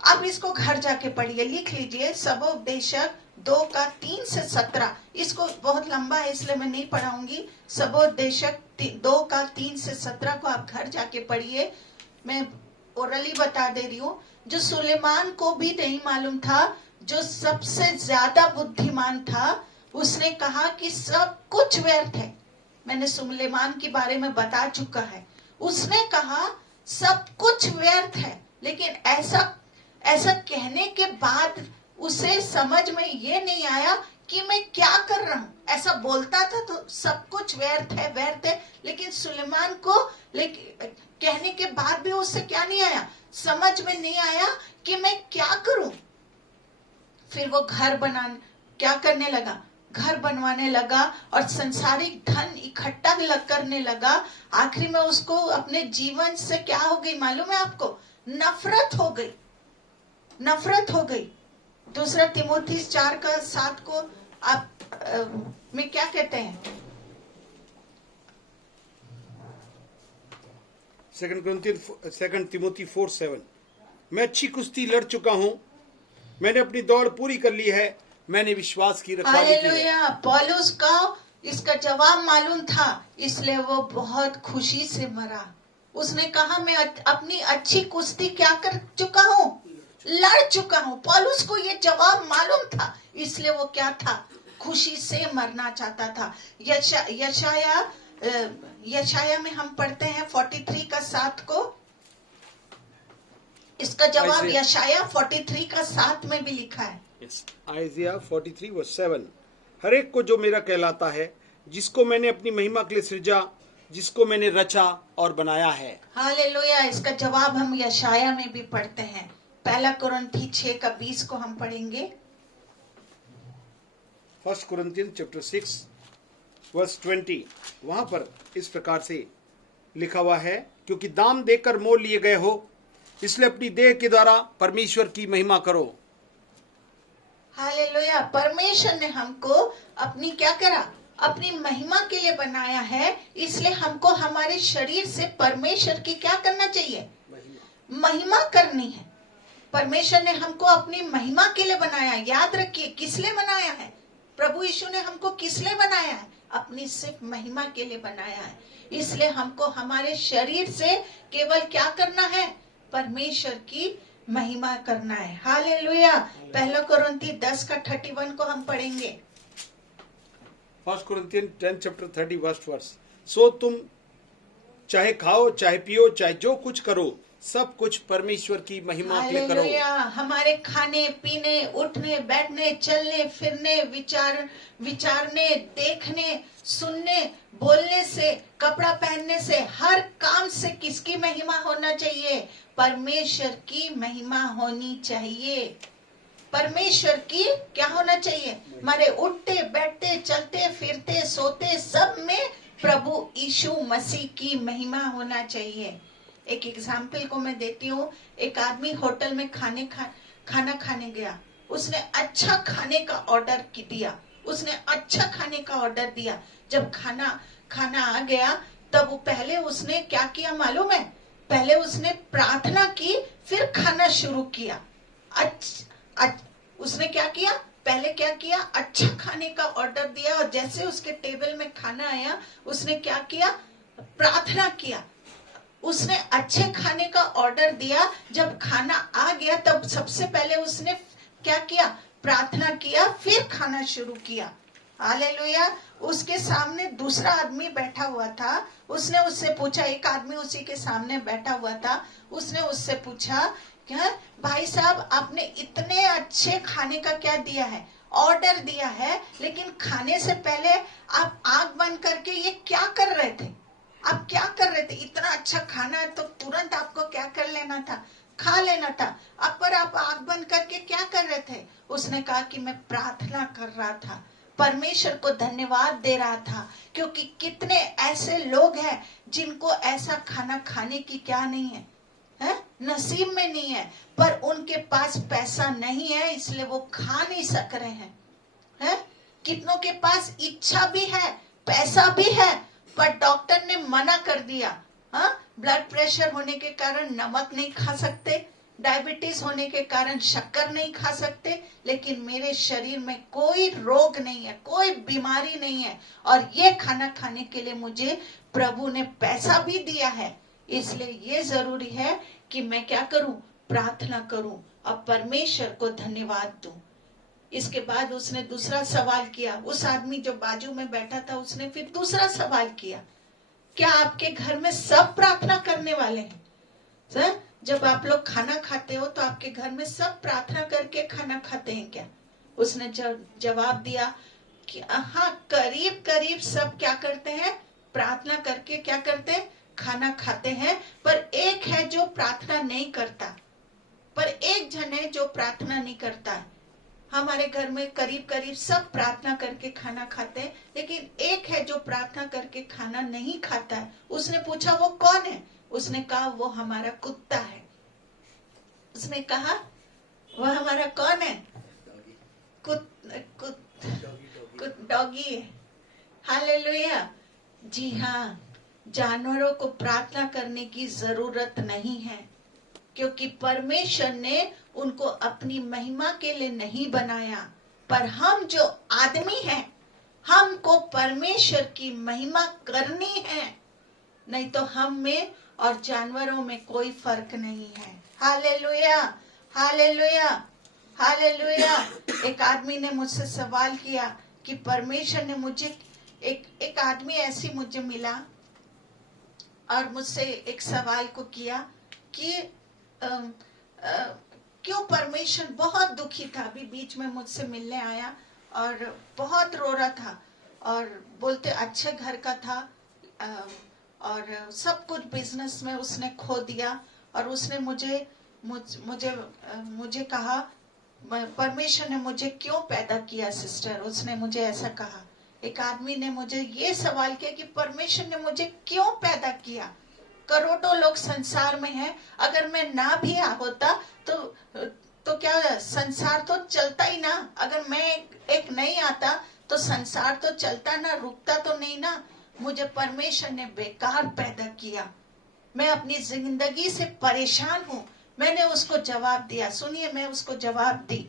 अब इसको घर जाके पढ़िए, लिख लीजिए। सबोपदेशक 2 का 3 से 17। इसको बहुत लंबा है इसलिए मैं नहीं पढ़ाऊंगी। सबोपदेशक 2 का 3 से 17 को आप घर जाके पढ़िए। मैं ओरली बता दे रही हूँ। जो सुलेमान को भी नहीं मालूम था, जो सबसे ज्यादा बुद्धिमान था, उसने कहा कि सब कुछ व्यर्थ है। मैंने सुलेमान के बारे में बता चुका है। उसने कहा सब कुछ व्यर्थ है, लेकिन ऐसा कहने के बाद उसे समझ में ये नहीं आया कि मैं क्या कर रहा हूँ। ऐसा बोलता था तो सब कुछ व्यर्थ है, लेकिन सुलेमान को कहने के बाद भी उससे क्या नहीं आया, समझ में नहीं आया कि मैं क्या करूं। फिर वो क्या करने लगा? घर बनवाने लगा और संसारिक धन इकट्ठा करने लगा। आखिरी में उसको अपने जीवन से क्या हो गई मालूम है आपको? नफरत हो गई। दूसरा तिमोथी 4 का 7 को आप में क्या कहते हैं? 2 तिमोथी 4:7। मैं अच्छी कुश्ती लड़ चुका हूं, मैंने अपनी दौड़ पूरी कर ली है, मैंने विश्वास की रखवाली की है। पौलुस का इसका जवाब मालूम था, इसलिए वो बहुत खुशी से मरा। उसने कहा मैं अपनी अच्छी कुश्ती क्या कर चुका हूँ? लड़ चुका हूँ। पौलुस को ये जवाब मालूम था, इसलिए वो क्या था? खुशी से मरना चाहता था। यशाया में हम पढ़ते हैं 43 का 7 को। इसका जवाब यशाया 43 का 7 में भी लिखा है। आइज़िया 43:7। हर एक को जो मेरा कहलाता है, जिसको मैंने अपनी महिमा के लिए सृजा, जिसको मैंने रचा और बनाया है। हालेलुया। इसका जवाब हम यशाया में भी पढ़ते हैं। 1 कुरिन्थी 6 का 20 को हम पढ़ेंगे। 1 Corinthians chapter 6 verse 20। वहां पर इस प्रकार से लिखा हुआ है, क्योंकि दाम देकर मोल लिए गए हो, इसलिए अपनी देह के द्वारा परमेश्वर की महिमा करो। हालेलुया। परमेश्वर ने हमको अपनी क्या करा? अपनी महिमा के लिए बनाया है। इसलिए हमको हमारे शरीर से परमेश्वर की क्या करना चाहिए? महिमा करनी है। परमेश्वर ने हमको अपनी महिमा के लिए बनाया। याद रखिए, किस लिए बनाया है? प्रभु यीशु ने हमको किस लिए बनाया है? अपनी सिर्फ महिमा के लिए बनाया है। इसलिए हमको हमारे शरीर से केवल क्या करना है? परमेश्वर की महिमा करना है। हालेलुया। 1 कुरिन्थी 10 का 31 को हम पढ़ेंगे। 1 Corinthians 10 chapter 31 सो तुम चाहे खाओ, चाहे पियो, चाहे जो कुछ करो, सब कुछ परमेश्वर की महिमा के लिए करो। हमारे खाने पीने, उठने बैठने, चलने फिरने, विचारने, देखने, सुनने, बोलने से, कपड़ा पहनने से, हर काम से किसकी महिमा होना चाहिए? परमेश्वर की महिमा होनी चाहिए। परमेश्वर की क्या होना चाहिए? हमारे उठते बैठते, चलते फिरते, सोते, सब में प्रभु यीशु मसीह की महिमा होना चाहिए। एक एग्जाम्पल को मैं देती हूँ। एक आदमी होटल में खाना खाने गया। उसने अच्छा खाने का ऑर्डर दिया। उसने अच्छा खाने का ऑर्डर दिया। जब खाना आ गया तब पहले उसने क्या किया मालूम है? पहले उसने प्रार्थना की, फिर खाना शुरू किया। उसने क्या किया? पहले क्या किया? अच्छा खाने का ऑर्डर दिया, और जैसे उसके टेबल में खाना आया उसने क्या किया? प्रार्थना किया। उसने अच्छे खाने का ऑर्डर दिया। जब खाना आ गया तब सबसे पहले उसने क्या किया? प्रार्थना किया, फिर खाना शुरू किया। हालेलुया। उसके सामने दूसरा आदमी बैठा हुआ था। उसने उससे पूछा, एक आदमी उसी के सामने बैठा हुआ था। उसने उससे पूछा, क्या भाई साहब आपने इतने अच्छे खाने का क्या दिया है, ऑर्डर दिया है, लेकिन खाने से पहले आप आग बंद करके ये क्या कर रहे थे? आप क्या कर रहे थे? इतना अच्छा खाना है तो तुरंत आपको क्या कर लेना था? खा लेना था। अब पर आप आग बंद करके क्या कर रहे थे? उसने कहा कि मैं प्रार्थना कर रहा था, परमेश्वर को धन्यवाद दे रहा था, क्योंकि कितने ऐसे लोग हैं जिनको ऐसा खाना खाने की क्या नहीं है, नसीब में नहीं है, पर उनके पास पैसा नहीं है, इसलिए वो खा नहीं सक रहे हैं। कितनों के पास इच्छा भी है, पैसा भी है, पर डॉक्टर ने मना कर दिया। ब्लड प्रेशर होने के कारण नमक नहीं खा सकते, डायबिटीज होने के कारण शक्कर नहीं खा सकते, लेकिन मेरे शरीर में कोई रोग नहीं है, कोई बीमारी नहीं है, और ये खाना खाने के लिए मुझे प्रभु ने पैसा भी दिया है। इसलिए ये जरूरी है कि मैं क्या करूं? प्रार्थना करूं और परमेश्वर को धन्यवाद दूं। इसके बाद उसने दूसरा सवाल किया। उस आदमी जो बाजू में बैठा था उसने फिर दूसरा सवाल किया, क्या आपके घर में सब प्रार्थना करने वाले हैं? सर, जब आप लोग खाना खाते हो तो आपके घर में सब प्रार्थना करके खाना खाते हैं क्या? उसने जवाब दिया कि हाँ, करीब करीब सब क्या करते हैं? प्रार्थना करके क्या करते हैं? खाना खाते हैं। पर एक है जो प्रार्थना नहीं करता, पर एक जन है जो प्रार्थना नहीं करता है। हमारे घर में करीब करीब सब प्रार्थना करके खाना खाते हैं, लेकिन एक है जो प्रार्थना करके खाना नहीं खाता है। उसने पूछा वो कौन है? उसने कहा वो हमारा कुत्ता है। उसने कहा वो हमारा कौन है? डॉगी है। हालेलुया। जी हाँ, जानवरों को प्रार्थना करने की जरूरत नहीं है, क्योंकि परमेश्वर ने उनको अपनी महिमा के लिए नहीं बनाया, पर हम जो आदमी हैं हमको परमेश्वर की महिमा करनी है। नहीं तो हम में और जानवरों में कोई फर्क नहीं है। Hallelujah, hallelujah, hallelujah. एक आदमी ने मुझसे सवाल किया कि परमेश्वर ने मुझे, एक आदमी ऐसी मुझे मिला और मुझसे एक सवाल को किया कि क्यों परमेश्वर, बहुत दुखी था, अभी बीच में मुझसे मिलने आया और बहुत रो रहा था और बोलते अच्छे घर का था और सब कुछ बिजनेस में उसने खो दिया, और उसने मुझे कहा परमेश्वर ने मुझे क्यों पैदा किया सिस्टर, उसने मुझे ऐसा कहा। एक आदमी ने मुझे ये सवाल किया कि परमेश्वर ने मुझे क्यों पैदा किया? करोड़ों लोग संसार में हैं, अगर मैं ना भी होता तो क्या संसार तो चलता ही ना। अगर मैं एक नहीं आता तो संसार तो चलता ना, रुकता तो नहीं ना। मुझे परमेश्वर ने बेकार पैदा किया, मैं अपनी जिंदगी से परेशान हूँ। मैंने उसको जवाब दिया, सुनिए, मैं उसको जवाब दी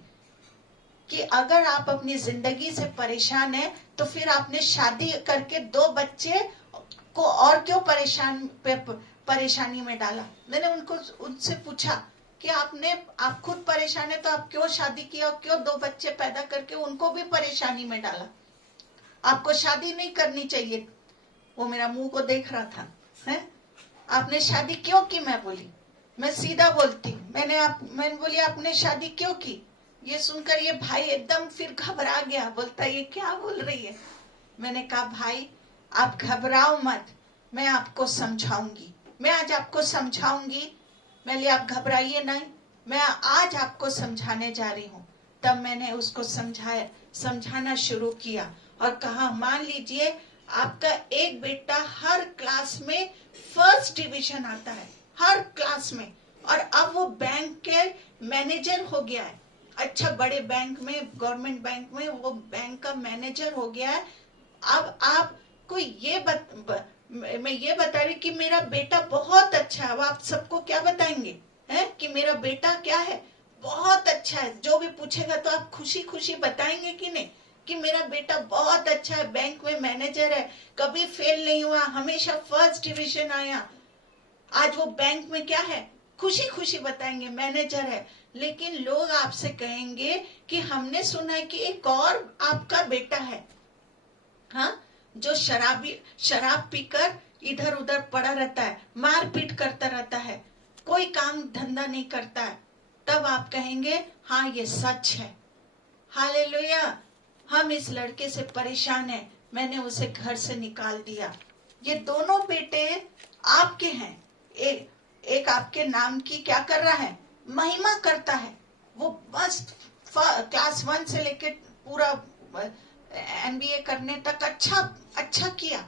कि अगर आप अपनी जिंदगी से परेशान हैं तो फिर आपने शादी करके 2 बच्चे को और क्यों परेशानी में डाला। मैंने उनसे पूछा कि आप खुद परेशान है तो आप क्यों शादी किया और क्यों 2 बच्चे पैदा करके उनको भी परेशानी में डाला? आपको शादी नहीं करनी चाहिए। वो मेरा मुंह को देख रहा था, है आपने शादी क्यों की? मैं बोली, मैं सीधा बोलती हूँ, मैंने बोली आपने शादी क्यों की? ये सुनकर ये भाई एकदम फिर घबरा गया, बोलता ये क्या बोल रही है। मैंने कहा भाई आप घबराओ मत, मैं आपको समझाऊंगी, मैं आज आपको समझाऊंगी। मैंने आप घबराइए नहीं, मैं आज आपको समझाने जा रही हूँ। तब मैंने उसको समझाना शुरू किया और कहा मान लीजिए आपका एक बेटा हर क्लास में फर्स्ट डिवीजन आता है, हर क्लास में, और अब वो बैंक के मैनेजर हो गया है। अच्छा, बड़े बैंक में, गवर्नमेंट बैंक में वो बैंक का मैनेजर हो गया है। अब आपको मैं ये बता रही कि मेरा बेटा बहुत अच्छा है। अब आप सबको क्या बताएंगे हैं कि मेरा बेटा क्या है, बहुत अच्छा है। जो भी पूछेगा तो आप खुशी खुशी बताएंगे कि नहीं कि मेरा बेटा बहुत अच्छा है, बैंक में मैनेजर है, कभी फेल नहीं हुआ, हमेशा फर्स्ट डिवीजन आया। आज वो बैंक में क्या है, खुशी खुशी बताएंगे मैनेजर है। लेकिन लोग आपसे कहेंगे कि हमने सुना है कि एक और आपका बेटा है, हाँ, जो शराब पीकर इधर उधर पड़ा रहता है, मारपीट करता रहता है, कोई काम धंधा नहीं करता है। तब आप कहेंगे हाँ ये सच है, हालेलुया, हम इस लड़के से परेशान हैं, मैंने उसे घर से निकाल दिया। ये दोनों बेटे आपके हैं। एक आपके नाम की क्या कर रहा है, महिमा करता है। वो बस क्लास 1 से लेकर पूरा MBA करने तक अच्छा किया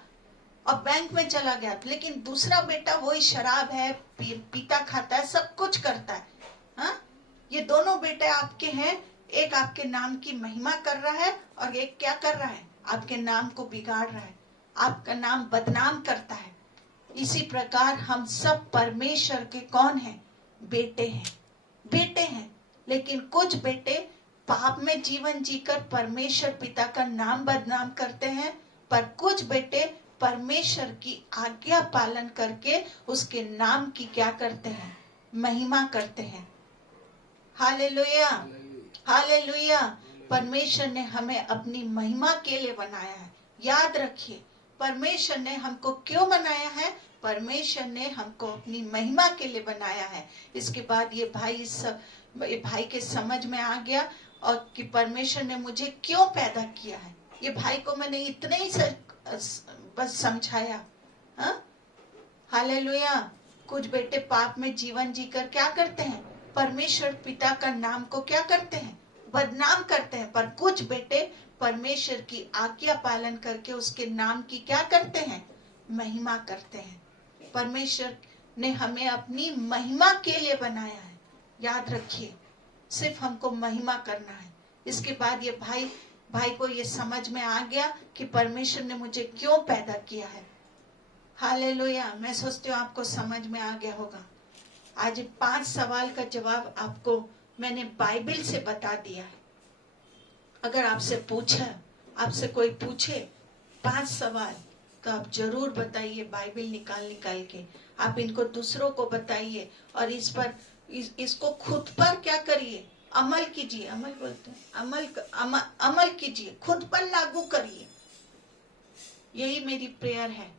और बैंक में चला गया। लेकिन दूसरा बेटा वही शराब है, पीता खाता है, सब कुछ करता है। हाँ, ये दोनों बेटे आपके हैं। एक आपके नाम की महिमा कर रहा है और एक क्या कर रहा है, आपके नाम को बिगाड़ रहा है, आपका नाम बदनाम करता है। इसी प्रकार हम सब परमेश्वर के कौन हैं, बेटे हैं। लेकिन कुछ बेटे पाप में जीवन जीकर परमेश्वर पिता का नाम बदनाम करते हैं, पर कुछ बेटे परमेश्वर की आज्ञा पालन करके उसके नाम की क्या करते हैं, महिमा करते हैं। Hallelujah, hallelujah. परमेश्वर ने हमें अपनी महिमा के लिए बनाया है। याद रखिए, परमेश्वर ने हमको क्यों बनाया है, परमेश्वर ने हमको अपनी महिमा के लिए बनाया है। इसके बाद ये भाई के समझ में आ गया और कि परमेश्वर ने मुझे क्यों पैदा किया है। ये भाई को मैंने इतने ही बस समझाया। हाँ, हालेलुया। कुछ बेटे पाप में जीवन जीकर क्या करते हैं, परमेश्वर पिता का नाम को क्या करते हैं, बदनाम करते हैं। पर कुछ बेटे परमेश्वर की आज्ञा पालन करके उसके नाम की क्या करते हैं, महिमा करते हैं। परमेश्वर ने हमें अपनी महिमा के लिए बनाया है। याद रखिए, सिर्फ हमको महिमा करना है। इसके बाद ये भाई को ये समझ में आ गया कि परमेश्वर ने मुझे क्यों पैदा किया है। हालेलुया। मैं सोचती हूँ आपको समझ में आ गया होगा। आज 5 सवाल का जवाब आपको मैंने बाइबल से बता दिया है। अगर आपसे कोई पूछे 5 सवाल, तो आप जरूर बताइए बाइबल निकाल के। आप इनको दूसरों को बताइए और इसको खुद पर क्या करिए, अमल कीजिए। अमल बोलते हैं, अमल कीजिए, खुद पर लागू करिए। यही मेरी प्रेयर है।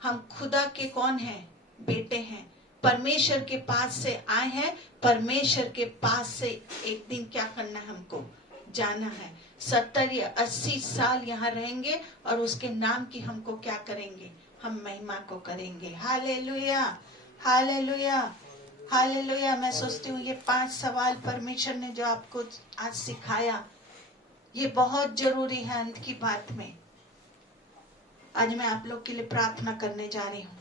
हम खुदा के कौन हैं, बेटे हैं। परमेश्वर के पास से आए हैं, परमेश्वर के पास से एक दिन क्या करना है, हमको जाना है। 70 या 80 साल यहाँ रहेंगे और उसके नाम की हमको क्या करेंगे, हम महिमा को करेंगे। Hallelujah, hallelujah, hallelujah. मैं सोचती हूँ ये 5 सवाल परमेश्वर ने जो आपको आज सिखाया, ये बहुत जरूरी है। अंत की बात में आज मैं आप लोग के लिए प्रार्थना करने जा रही हूँ।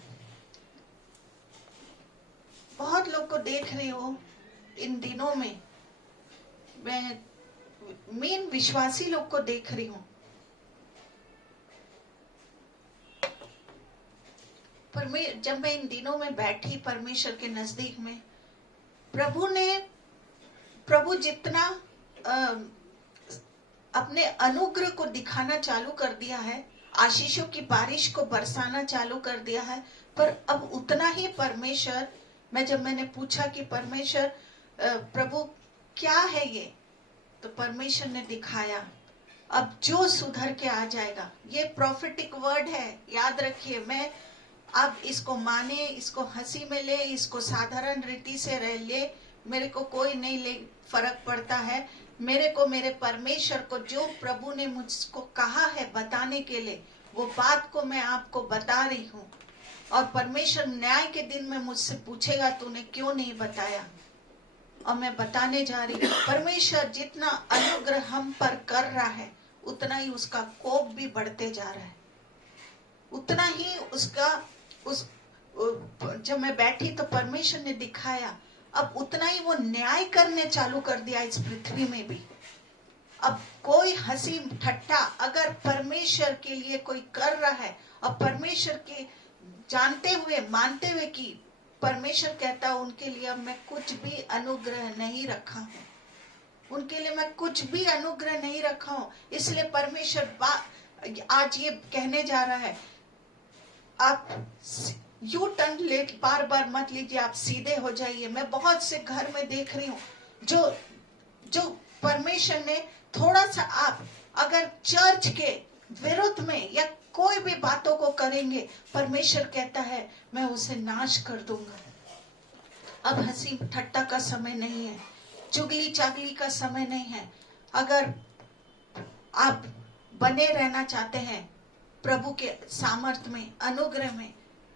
बहुत लोग को देख रही हूँ इन दिनों में, मैं मेन विश्वासी लोग को देख रही हूँ, पर जब मैं इन दिनों में बैठी परमेश्वर के नजदीक में, प्रभु जितना अपने अनुग्रह को दिखाना चालू कर दिया है, आशीषों की बारिश को बरसाना चालू कर दिया है, पर अब उतना ही परमेश्वर, जब मैंने पूछा कि परमेश्वर प्रभु क्या है ये, तो परमेश्वर ने दिखाया अब जो सुधर के आ जाएगा। ये प्रॉफिटिक वर्ड है, याद रखिए। मैं अब इसको माने, इसको हंसी में ले, इसको साधारण रीति से रह ले, मेरे को कोई नहीं ले फर्क पड़ता है। मेरे को मेरे परमेश्वर को जो प्रभु ने मुझको कहा है बताने के लिए, वो बात को मैं आपको बता रही हूँ। और परमेश्वर न्याय के दिन में मुझसे पूछेगा तूने क्यों नहीं बताया, और मैं बताने जा रही हूँ। परमेश्वर जितना अनुग्रह हम पर कर रहा है, उतना ही उसका कोप भी बढ़ते जा रहा है। उतना ही उसका जब मैं बैठी तो परमेश्वर ने दिखाया, अब उतना ही वो न्याय करने चालू कर दिया इस पृथ्वी में भी। अब कोई हंसी ठट्ठा अगर परमेश्वर के लिए कोई कर रहा है, और परमेश्वर के जानते हुए मानते हुए कि परमेश्वर कहता है उनके लिए अब मैं कुछ भी अनुग्रह नहीं रखा हूं, उनके लिए मैं कुछ भी अनुग्रह नहीं रखा हूं। इसलिए परमेश्वर आज ये कहने जा रहा है, आप यू टर्न लेट बार बार मत लीजिए, आप सीधे हो जाइए। मैं बहुत से घर में देख रही हूँ जो परमेश्वर ने थोड़ा सा, आप अगर चर्च के विरुद्ध में या कोई भी बातों को करेंगे, परमेश्वर कहता है मैं उसे नाश कर दूंगा। अब हंसी ठट्टा का समय नहीं है, चुगली चागली का समय नहीं है। अगर आप बने रहना चाहते हैं प्रभु के सामर्थ्य में, अनुग्रह में,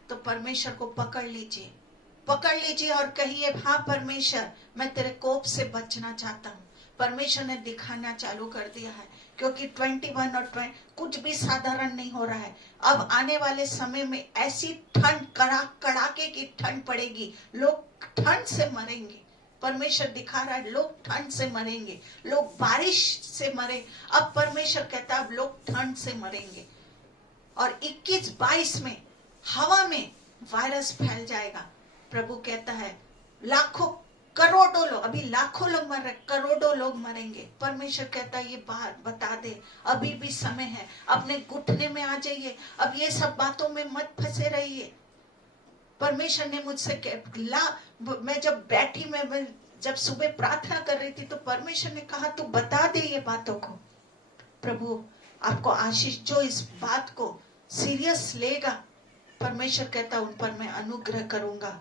तो परमेश्वर को पकड़ लीजिए और कहिए, हाँ परमेश्वर मैं तेरे कोप से बचना चाहता हूँ। परमेश्वर ने दिखाना चालू कर दिया है, क्योंकि 21 और 20 कुछ भी साधारण नहीं हो रहा है। अब आने वाले समय में ऐसी ठंड, कड़ाके की ठंड पड़ेगी, लोग ठंड से मरेंगे। परमेश्वर दिखा रहा है लोग ठंड से मरेंगे, लोग बारिश से मरे। अब परमेश्वर कहता है अब लोग ठंड से मरेंगे। और 21-22 में हवा में वायरस फैल जाएगा। प्रभु कहता है लाखों करोड़ों लोग, अभी लाखों लोग मर रहे, करोड़ों लोग मरेंगे। परमेश्वर कहता है ये बात बता दे, अभी भी समय है, अपने घुटने में आ जाइए, अब ये सब बातों में मत फंसे रहिए। परमेश्वर ने मुझसे मैं जब बैठी, मैं जब सुबह प्रार्थना कर रही थी तो परमेश्वर ने कहा तू बता दे ये बातों को। प्रभु आपको आशीष, जो इस बात को सीरियस लेगा, परमेश्वर कहता उन पर मैं अनुग्रह करूंगा।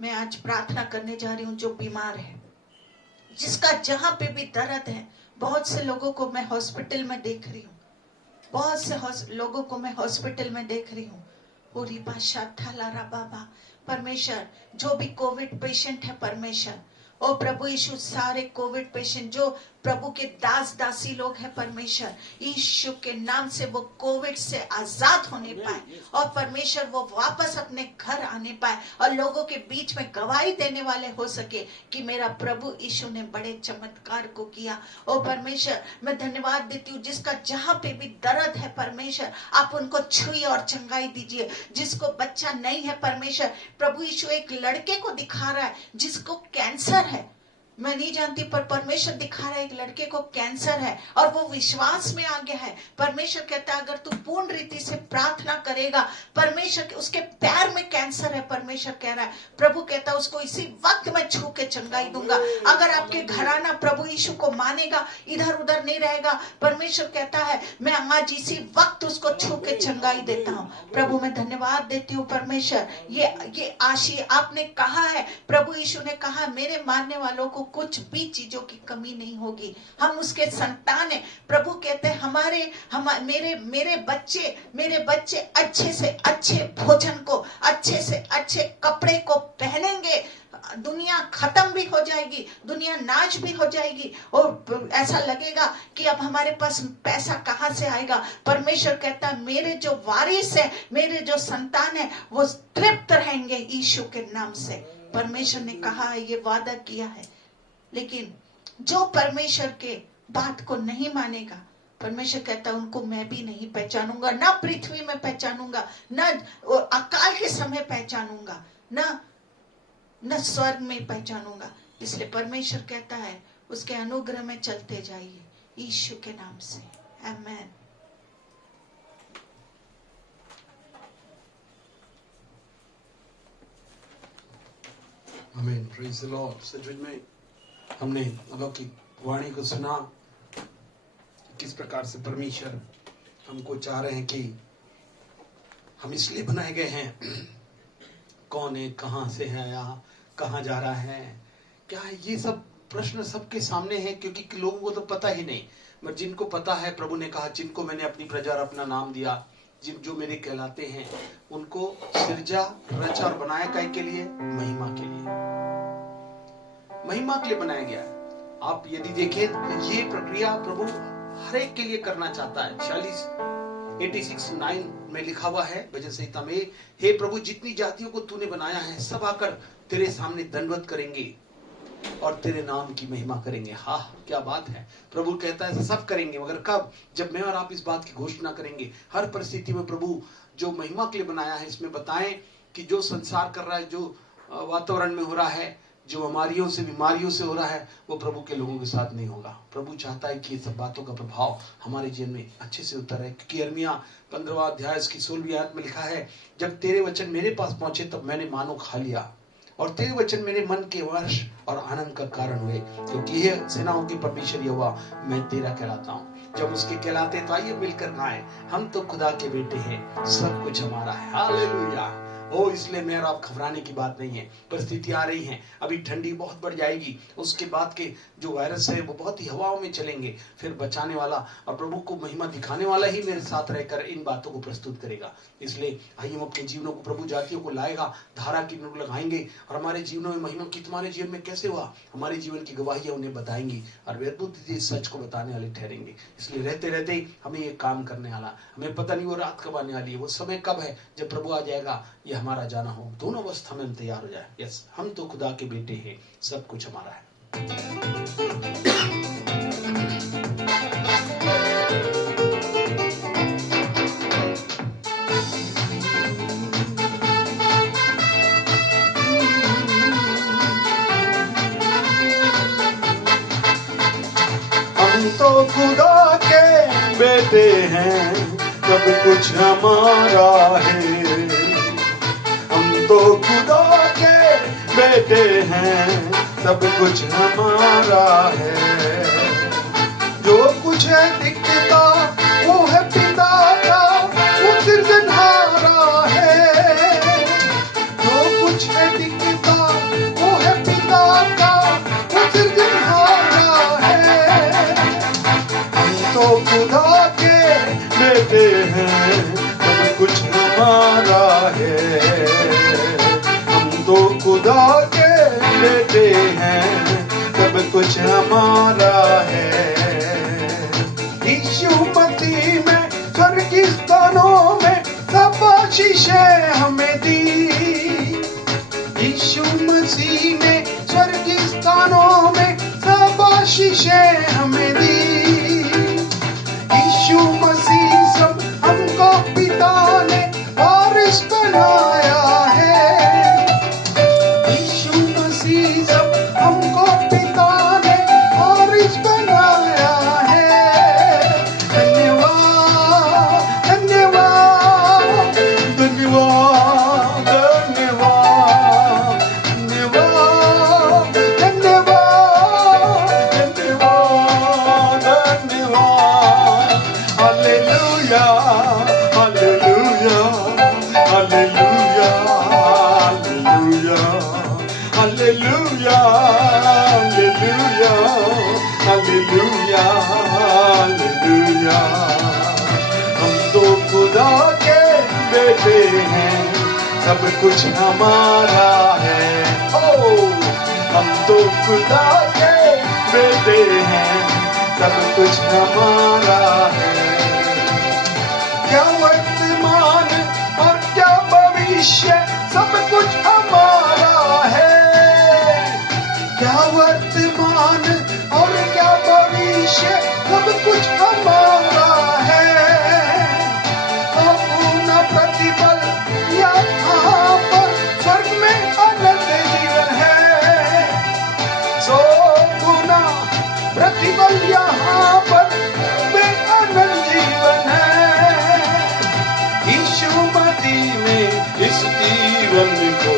मैं आज प्रार्थना करने जा रही हूँ जो बीमार है, जिसका जहां पे भी दर्द है। बहुत से लोगों को मैं हॉस्पिटल में देख रही हूँ, बहुत से लोगों को मैं हॉस्पिटल में देख रही हूँ। पूरी बादशाह थाला बाबा, परमेश्वर जो भी कोविड पेशेंट है, परमेश्वर ओ प्रभु यीशु, सारे कोविड पेशेंट जो प्रभु के दास दासी लोग हैं, परमेश्वर यीशु के नाम से वो कोविड से आजाद होने पाए, और परमेश्वर वो वापस अपने घर आने पाए, और लोगों के बीच में गवाही देने वाले हो सके कि मेरा प्रभु यीशु ने बड़े चमत्कार को किया। ओ परमेश्वर मैं धन्यवाद देती हूँ, जिसका जहां पे भी दर्द है परमेश्वर आप उनको छुई और चंगाई दीजिए। जिसको बच्चा नहीं है परमेश्वर, प्रभु यीशु एक लड़के को दिखा रहा है जिसको कैंसर है, मैं नहीं जानती पर परमेश्वर दिखा रहा है एक लड़के को कैंसर है और वो विश्वास में आ गया है। परमेश्वर कहता है अगर तू पूर्ण रीति से प्रार्थना करेगा, परमेश्वर उसके पैर में कैंसर है, परमेश्वर कह रहा है, प्रभु कहता है उसको इसी वक्त मैं छू के चंगाई दूंगा। अगर आपके घराना प्रभु यीशु को मानेगा, इधर उधर नहीं रहेगा, परमेश्वर कहता है मैं आज इसी वक्त उसको छू के चंगाई देता हूँ। प्रभु मैं धन्यवाद देती हूँ परमेश्वर, ये आशीष आपने कहा है, प्रभु यीशु ने कहा मेरे मानने वालों को कुछ भी चीजों की कमी नहीं होगी, हम उसके संतान हैं। प्रभु कहते हैं मेरे बच्चे अच्छे से अच्छे भोजन को, अच्छे से अच्छे कपड़े को पहनेंगे। दुनिया खत्म भी हो जाएगी, दुनिया नाश भी हो जाएगी और ऐसा लगेगा कि अब हमारे पास पैसा कहां से आएगा। परमेश्वर कहता है मेरे जो वारिस है, मेरे जो संतान है वो तृप्त रहेंगे यीशु के नाम से। परमेश्वर ने कहा है, ये वादा किया है। लेकिन जो परमेश्वर के बात को नहीं मानेगा, परमेश्वर कहता है उनको मैं भी नहीं पहचानूंगा, ना पृथ्वी में पहचानूंगा, ना अकाल के समय पहचानूंगा, न स्वर्ग में पहचानूंगा। इसलिए परमेश्वर कहता है उसके अनुग्रह में चलते जाइए यीशु के नाम से। आमेन। आमीन। Praise the Lord. सचमुच में हमने अलौकिक वाणी को सुना, किस प्रकार से परमेश्वर हमको चाह रहे हैं कि हम इसलिए बनाए गए हैं, कौन है, कहां से है, यहाँ कहां जा रहा है, क्या है, ये सब प्रश्न सबके सामने है, क्योंकि लोगों को तो पता ही नहीं। मगर जिनको पता है, प्रभु ने कहा जिनको मैंने अपनी प्रजा और अपना नाम दिया, जो मेरे कहलाते हैं, उनको सिरजा, रचा और बनाया काय के लिए? महिमा के लिए, महिमा के लिए बनाया गया है। आप यदि देखें तो ये प्रक्रिया प्रभु हर एक के लिए करना चाहता है। 40 86:9 में लिखा हुआ है भजन संहिता में, हे प्रभु जितनी जातियों को तूने बनाया है सब आकर तेरे सामने दंडवत करेंगे और तेरे नाम की महिमा करेंगे। हाँ, क्या बात है। प्रभु कहता है सब करेंगे, मगर कब? जब मैं और आप इस बात की घोषणा करेंगे। हर परिस्थिति में प्रभु जो महिमा के लिए बनाया है, इसमें बताएं कि जो संसार कर रहा है, जो वातावरण में हो रहा है, जो हमारियों से बीमारियों से हो रहा है, वो प्रभु के लोगों के साथ नहीं होगा। प्रभु चाहता है कि ये सब बातों का प्रभाव हमारे जीवन में अच्छे से उतर है, क्योंकि यिर्मयाह 15वां अध्याय इसकी 16वीं आयत में लिखा है, जब तेरे वचन मेरे पास पहुंचे तब मैंने मानो खा लिया और तेरे वचन मेरे मन के वर्ष और आनंद का कारण हुए, क्योंकि यह सेनाओं के परमेश्वर यहोवा मैं तेरा कहलाता हूँ। जब उसके कहलाते तो आइए मिलकर गाएं, हम तो खुदा के बेटे हैं, सब कुछ हमारा है। हालेलुया। ओ, इसलिए मेरा आप घबराने की बात नहीं है। परिस्थिति आ रही हैं, अभी ठंडी बहुत बढ़ जाएगी, उसके बाद के जो वायरस है वो बहुत ही हवाओं में चलेंगे, फिर बचाने वाला और प्रभु को महिमा दिखाने वाला ही मेरे साथ रहकर इन बातों को प्रस्तुत करेगा। इसलिए आइए हम अपने जीवनों को प्रभु जातियों को लाएगा, धारा की नोक लगाएंगे और हमारे जीवनों में महिमा की तुम्हारे जीवन में कैसे हुआ, हमारे जीवन की गवाहियां उन्हें बताएंगी और वे अद्भुत सच को बताने वाले ठहरेंगे। इसलिए रहते रहते ही हमें ये काम करने वाला, हमें पता नहीं वो रात कब आने वाली है, वो समय कब है जब प्रभु आ जाएगा, ये हमारा जाना हो। दोनों अवस्था में हम तैयार हो जाए। यस, हम तो खुदा के बेटे हैं, सब कुछ हमारा है। हम तो खुदा के बेटे हैं, सब कुछ हमारा है। हम तो खुदा के बेटे हैं, सब कुछ हमारा है। जो कुछ है दिखता वो है पिता का, वो सृजनहारा है। जो कुछ है दिखता वो है पिता का, वो सृजनहारा है। हम तो खुदा के बेटे हैं, सब कुछ हमारा है। हम तो खुदा के बेटे हैं, सब कुछ हमारा है। यीशु मसीह में स्वर्गीय स्थानों में सब आशीषें हमें दी। यीशु मसीह में स्वर्गीय स्थानों में सब आशीषें हमें दी। यीशु मसीह सब हमको पिता ने वारिस बनाया है। यीशु मसीह सब हमको पिता ने वारिस बनाया है। धन्यवाद धन्यवाद धन्यवाद धन्यवाद धन्यवाद धन्यवाद धन्यवाद धन्यवाद। Hallelujah hallelujah hallelujah hallelujah hallelujah hallelujah hallelujah hallelujah. हम तो खुदा के बेटे हैं, सब कुछ हमारा है। ओ, हम तो खुदा के बेटे हैं, सब कुछ हमारा है। क्या वर्तमान और क्या भविष्य, सब कुछ हमारा है। क्या वर्तमान और क्या भविष्य, सब कुछ हमारा है। अपना प्रतिफल यहाँ पर स्वर्ग में अनंत जीवन है। सो गुना प्रतिफल यहाँ पर में अनंत जीवन है। यीशु मसीह में इस जीवन को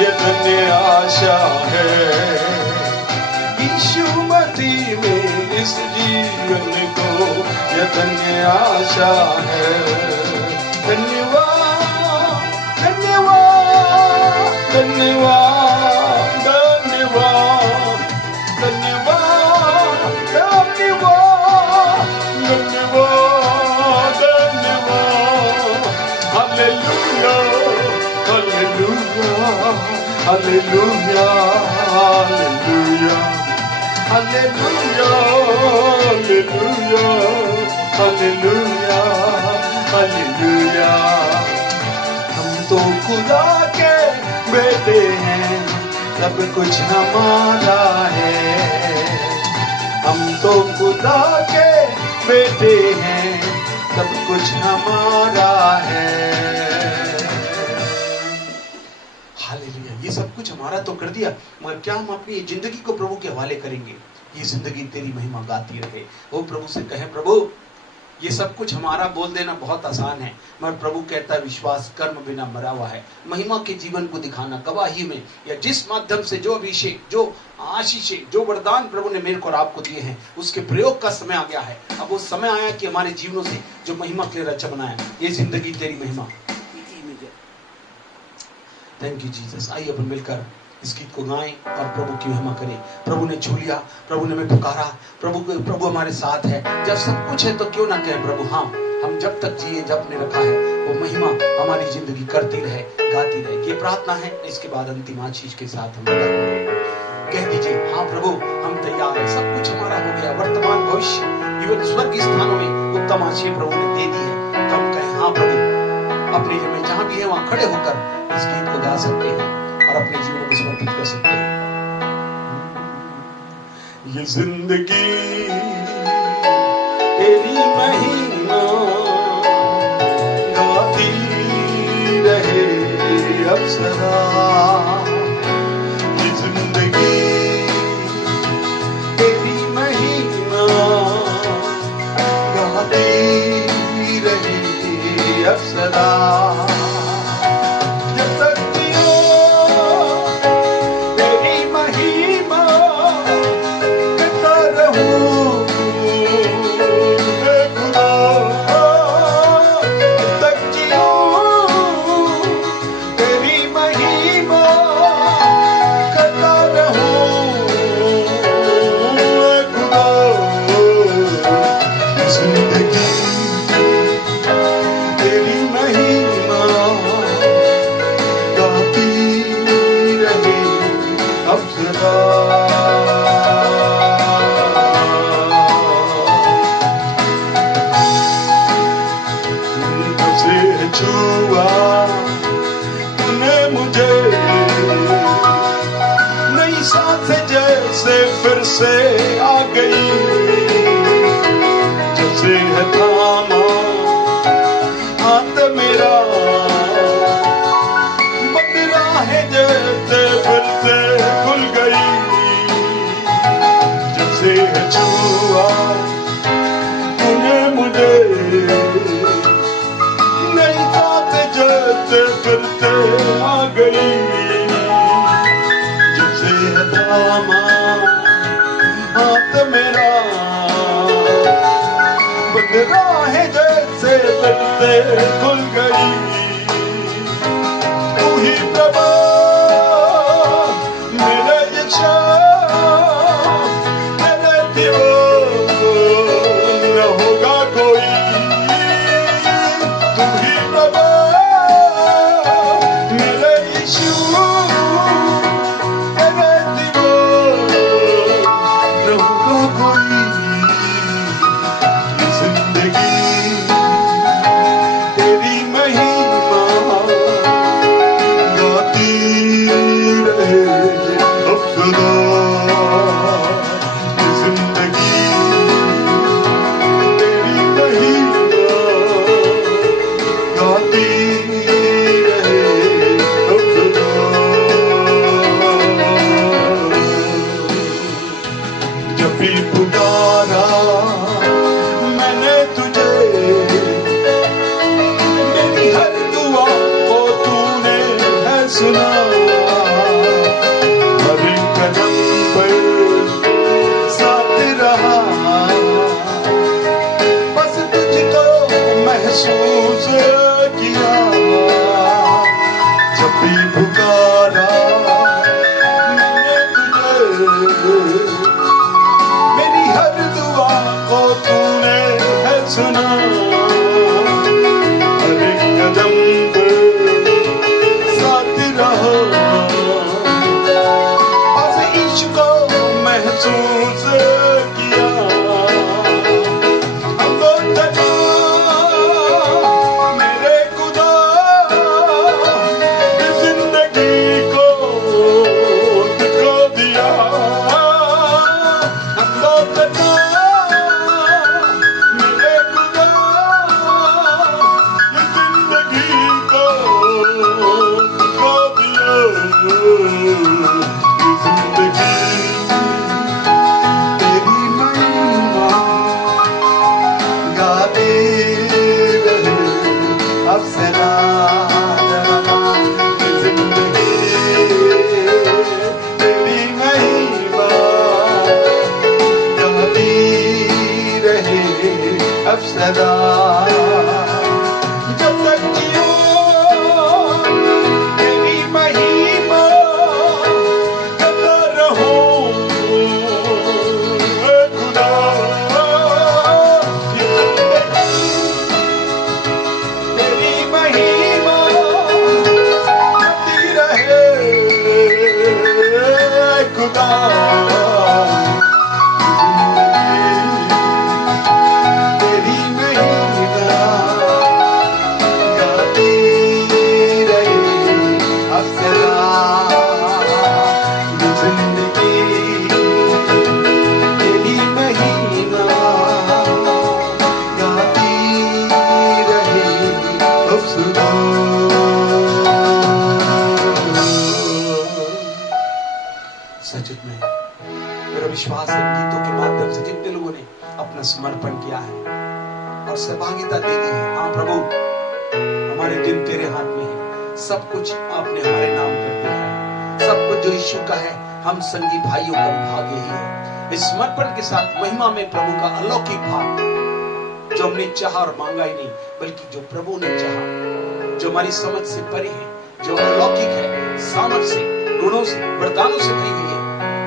ये धन्य आशा है। यीशु मसीह में इस जीवन को ये धन्य आशा है। धन्यवाद धन्यवाद धन्यवाद धन्यवाद धन्यवाद धन्यवाद धन्यवाद धन्यवाद। Hallelujah hallelujah hallelujah hallelujah hallelujah hallelujah hallelujah hallelujah. हम तो खुदा के बेटे हैं, सब कुछ हमारा है। हम तो खुदा के बेटे हैं, सब कुछ हमारा है। हालेलुया। ये सब कुछ हमारा तो कर दिया, मगर क्या हम अपनी जिंदगी को प्रभु के हवाले करेंगे? ये जिंदगी तेरी महिमा गाती रहे। वो प्रभु से कहे, प्रभु ये सब कुछ हमारा बोल देना बहुत आसान है, मगर प्रभु कहता है विश्वास कर्म बिना मरा हुआ है। महिमा के जीवन को दिखाना गवाही में, या जिस माध्यम से जो अभिषेक, जो आशीषें, जो वरदान प्रभु ने मेरे को और आपको दिए हैं, उसके प्रयोग का समय आ गया है। अब वो समय आया कि हमारे जीवनों से जो महिमा के लिए रचा बनाया, ये जिंदगी तेरी महिमा। Thank you Jesus. आइए अपन मिलकर इस गीत को गाएं और प्रभु की महिमा करें। प्रभु ने छू लिया, प्रभु ने हमें पुकारा, प्रभु हमारे साथ है। जब सब कुछ है तो क्यों ना कहें प्रभु हाँ, हम जब तक जिए, जब ने रखा है, वो महिमा हमारी जिंदगी करती रहे, गाती रहे। ये प्रार्थना है। इसके बाद अंतिम आशीष के साथ हम कह दीजिए, हाँ प्रभु हम तैयार हैं, सब कुछ हमारा हो गया, वर्तमान भविष्य इवन स्वर्ग स्थानों में उत्तम आशीष प्रभु ने दे दी है। तो हम कहें हाँ प्रभु, अपने जब जहाँ भी है वहाँ खड़े होकर इस गीत को गा सकते हैं और अपने जीवन को समर्पित कर सकते हैं। ये जिंदगी तेरी महिमा गाती रहे अब सदा। ये जिंदगी तेरी महिमा गाती रहे अब सदा। से आ गई जैसे है थामा हाथ मेरा, बदला है जैसे फिर से खुल गई। जैसे है छुआ तूने मुझे, नई बात जैसे फिर से आ गई। जैसे है थामा हाथ मेरा, बदला है जैसे फिर से खुल गई। तू ही प्रभु मेरे इच्छा, तेरे दिलो न होगा कोई। तू ही प्रभु मेरे यीशु, तेरे दिलो सदा जब तक जियो तेरी महिमा गाता रहूं ऐ खुदा तेरी महिमा गाती रहे ऐ खुदा तेरी महिमा गाती रहे अब सदा ये जिंदगी तेरी महिमा गाती रहे अब सदा सचमुच में मेरा विश्वास है गीतों के माध्यम से जितने लोगों ने अपना समर्पण किया है और सहभागिता दे दी है, हाँ प्रभु हमारे दिन तेरे हाथ में है, सब कुछ आपने हमारे नाम कर दिया है, सब कुछ जो यीशु का है हम संगी भाइयों का भाग यही है। इस समर्पण के साथ महिमा में प्रभु का अलौकिक भाग जो हमने चाहा और मांगा ही नहीं बल्कि जो प्रभु ने चाहा, जो हमारी समझ से परे है, जो अलौकिक है, सामर्थ से, गुणों से, वरदानों से भरी हुई है,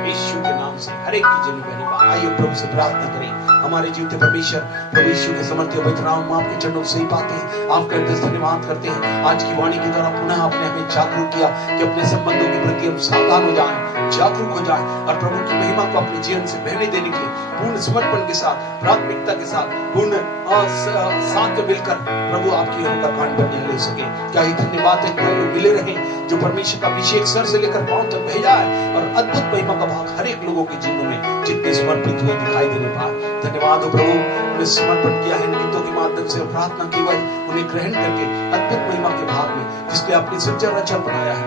यीशु के नाम से हर एक की जिंदगी में निभा। आइए प्रभु से प्रार्थना करें। हमारे जीवते परमेश्वर प्रभु यीशु के समर्थ्य पवित्र नाम में आपके चरणों से ही पाते हैं, आपका धन्यवाद करते हैं। आज की वाणी के द्वारा पुनः आपने हमें जागरूक किया कि अपने संबंधों के प्रति हम सावधान हो जाएं, जागरूक हो जाएं और प्रभु की महिमा को अपने जीवन से बहने देने के लिए पूर्ण समर्पण के साथ, प्राथमिकता के साथ, पूर्ण साथ में मिलकर प्रभु आपकी ओर का कान बनने ले सके। क्या ही धन्यवाद है कि लोग मिले रहे जो परमेश्वर का अभिषेक सर से लेकर पांव तक भेजा है और अद्भुत महिमा का भाग हर एक लोगों के जीवन में जितने समर्पित हुए दिखाई देने पाए। धन्यवाद हो प्रभु, उन्हें समर्पण किया है गीतों के माध्यम से प्रार्थना की वह उन्हें ग्रहण करके अद्भुत महिमा के भाग में जिसके आपने सच्चा रचा बनाया है,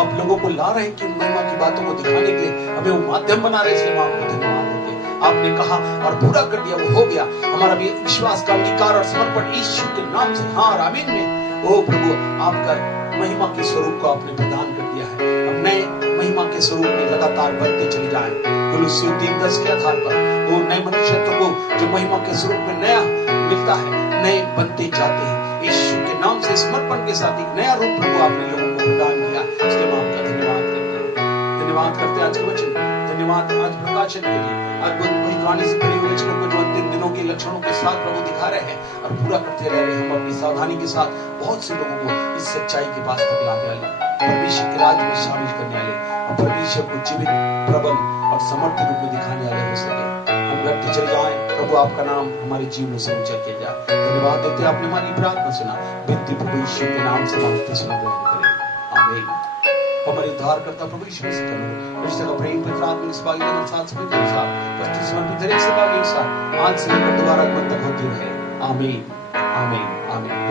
आप लोगों को ला रहे हैं कि उन महिमा की बातों को दिखाने के लिए हमें वो माध्यम बना रहे हैं, इसलिए हम आपको धन्यवाद देते हैं। आपने कहा और पूरा कर दिया, वो हो गया। हमारा भी विश्वास का अंगीकार और समर्पण यीशु के नाम से हाँ और आमीन में। ओ प्रभु आपका महिमा के स्वरूप को आपने प्रदान कर दिया है, अब नए महिमा के स्वरूप में लगातार बढ़ते चले जाएं। कुलुस्सी 3:10 के आधार पर वो नए मनुष्यत्व को जो महिमा के स्वरूप में नया मिलता है, नए बनते जाते हैं। यीशु के नाम से समर्पण के साथ एक नया रूप प्रभु आपने लोगों को प्रदान किया, इसलिए हम आपका धन्यवाद करते हैं। धन्यवाद करते हैं आज के वचन, धन्यवाद आज प्रकाशन के लिए, अद्भुत कहानी से भरे हुए वचनों को जो अंतिम दिनों के लक्षणों के साथ प्रभु दिखा रहे हैं और पूरा करते रह रहे हैं। हम अपनी सावधानी के साथ बहुत से लोगों को इस सच्चाई के पास तक लाने वाले, परमेश्वर के राज्य में शामिल करने वाले और परमेश्वर को जीवित, प्रबल और समर्थ रूप में दिखाने वाले हो सके। हम बढ़ते चले जाएं, प्रभु आपका नाम हमारे जीवनों से ऊंचा किया जाए। धन्यवाद देते हैं, आपने हमारी प्रार्थना सुना, विनती प्रभु यीशु के नाम से मांगते सुना ग्रहण करें, आमीन। हमारे उद्धारकर्ता प्रभु यीशु मसीह का रिश्ते का प्रेम पवित्र आत्मा के सभागी और साथ सभी के साथ प्रस्तुत समर्पित हर एक सभा के अनुसार आज से लेकर दोबारा तक होती रहे, आमीन आमीन।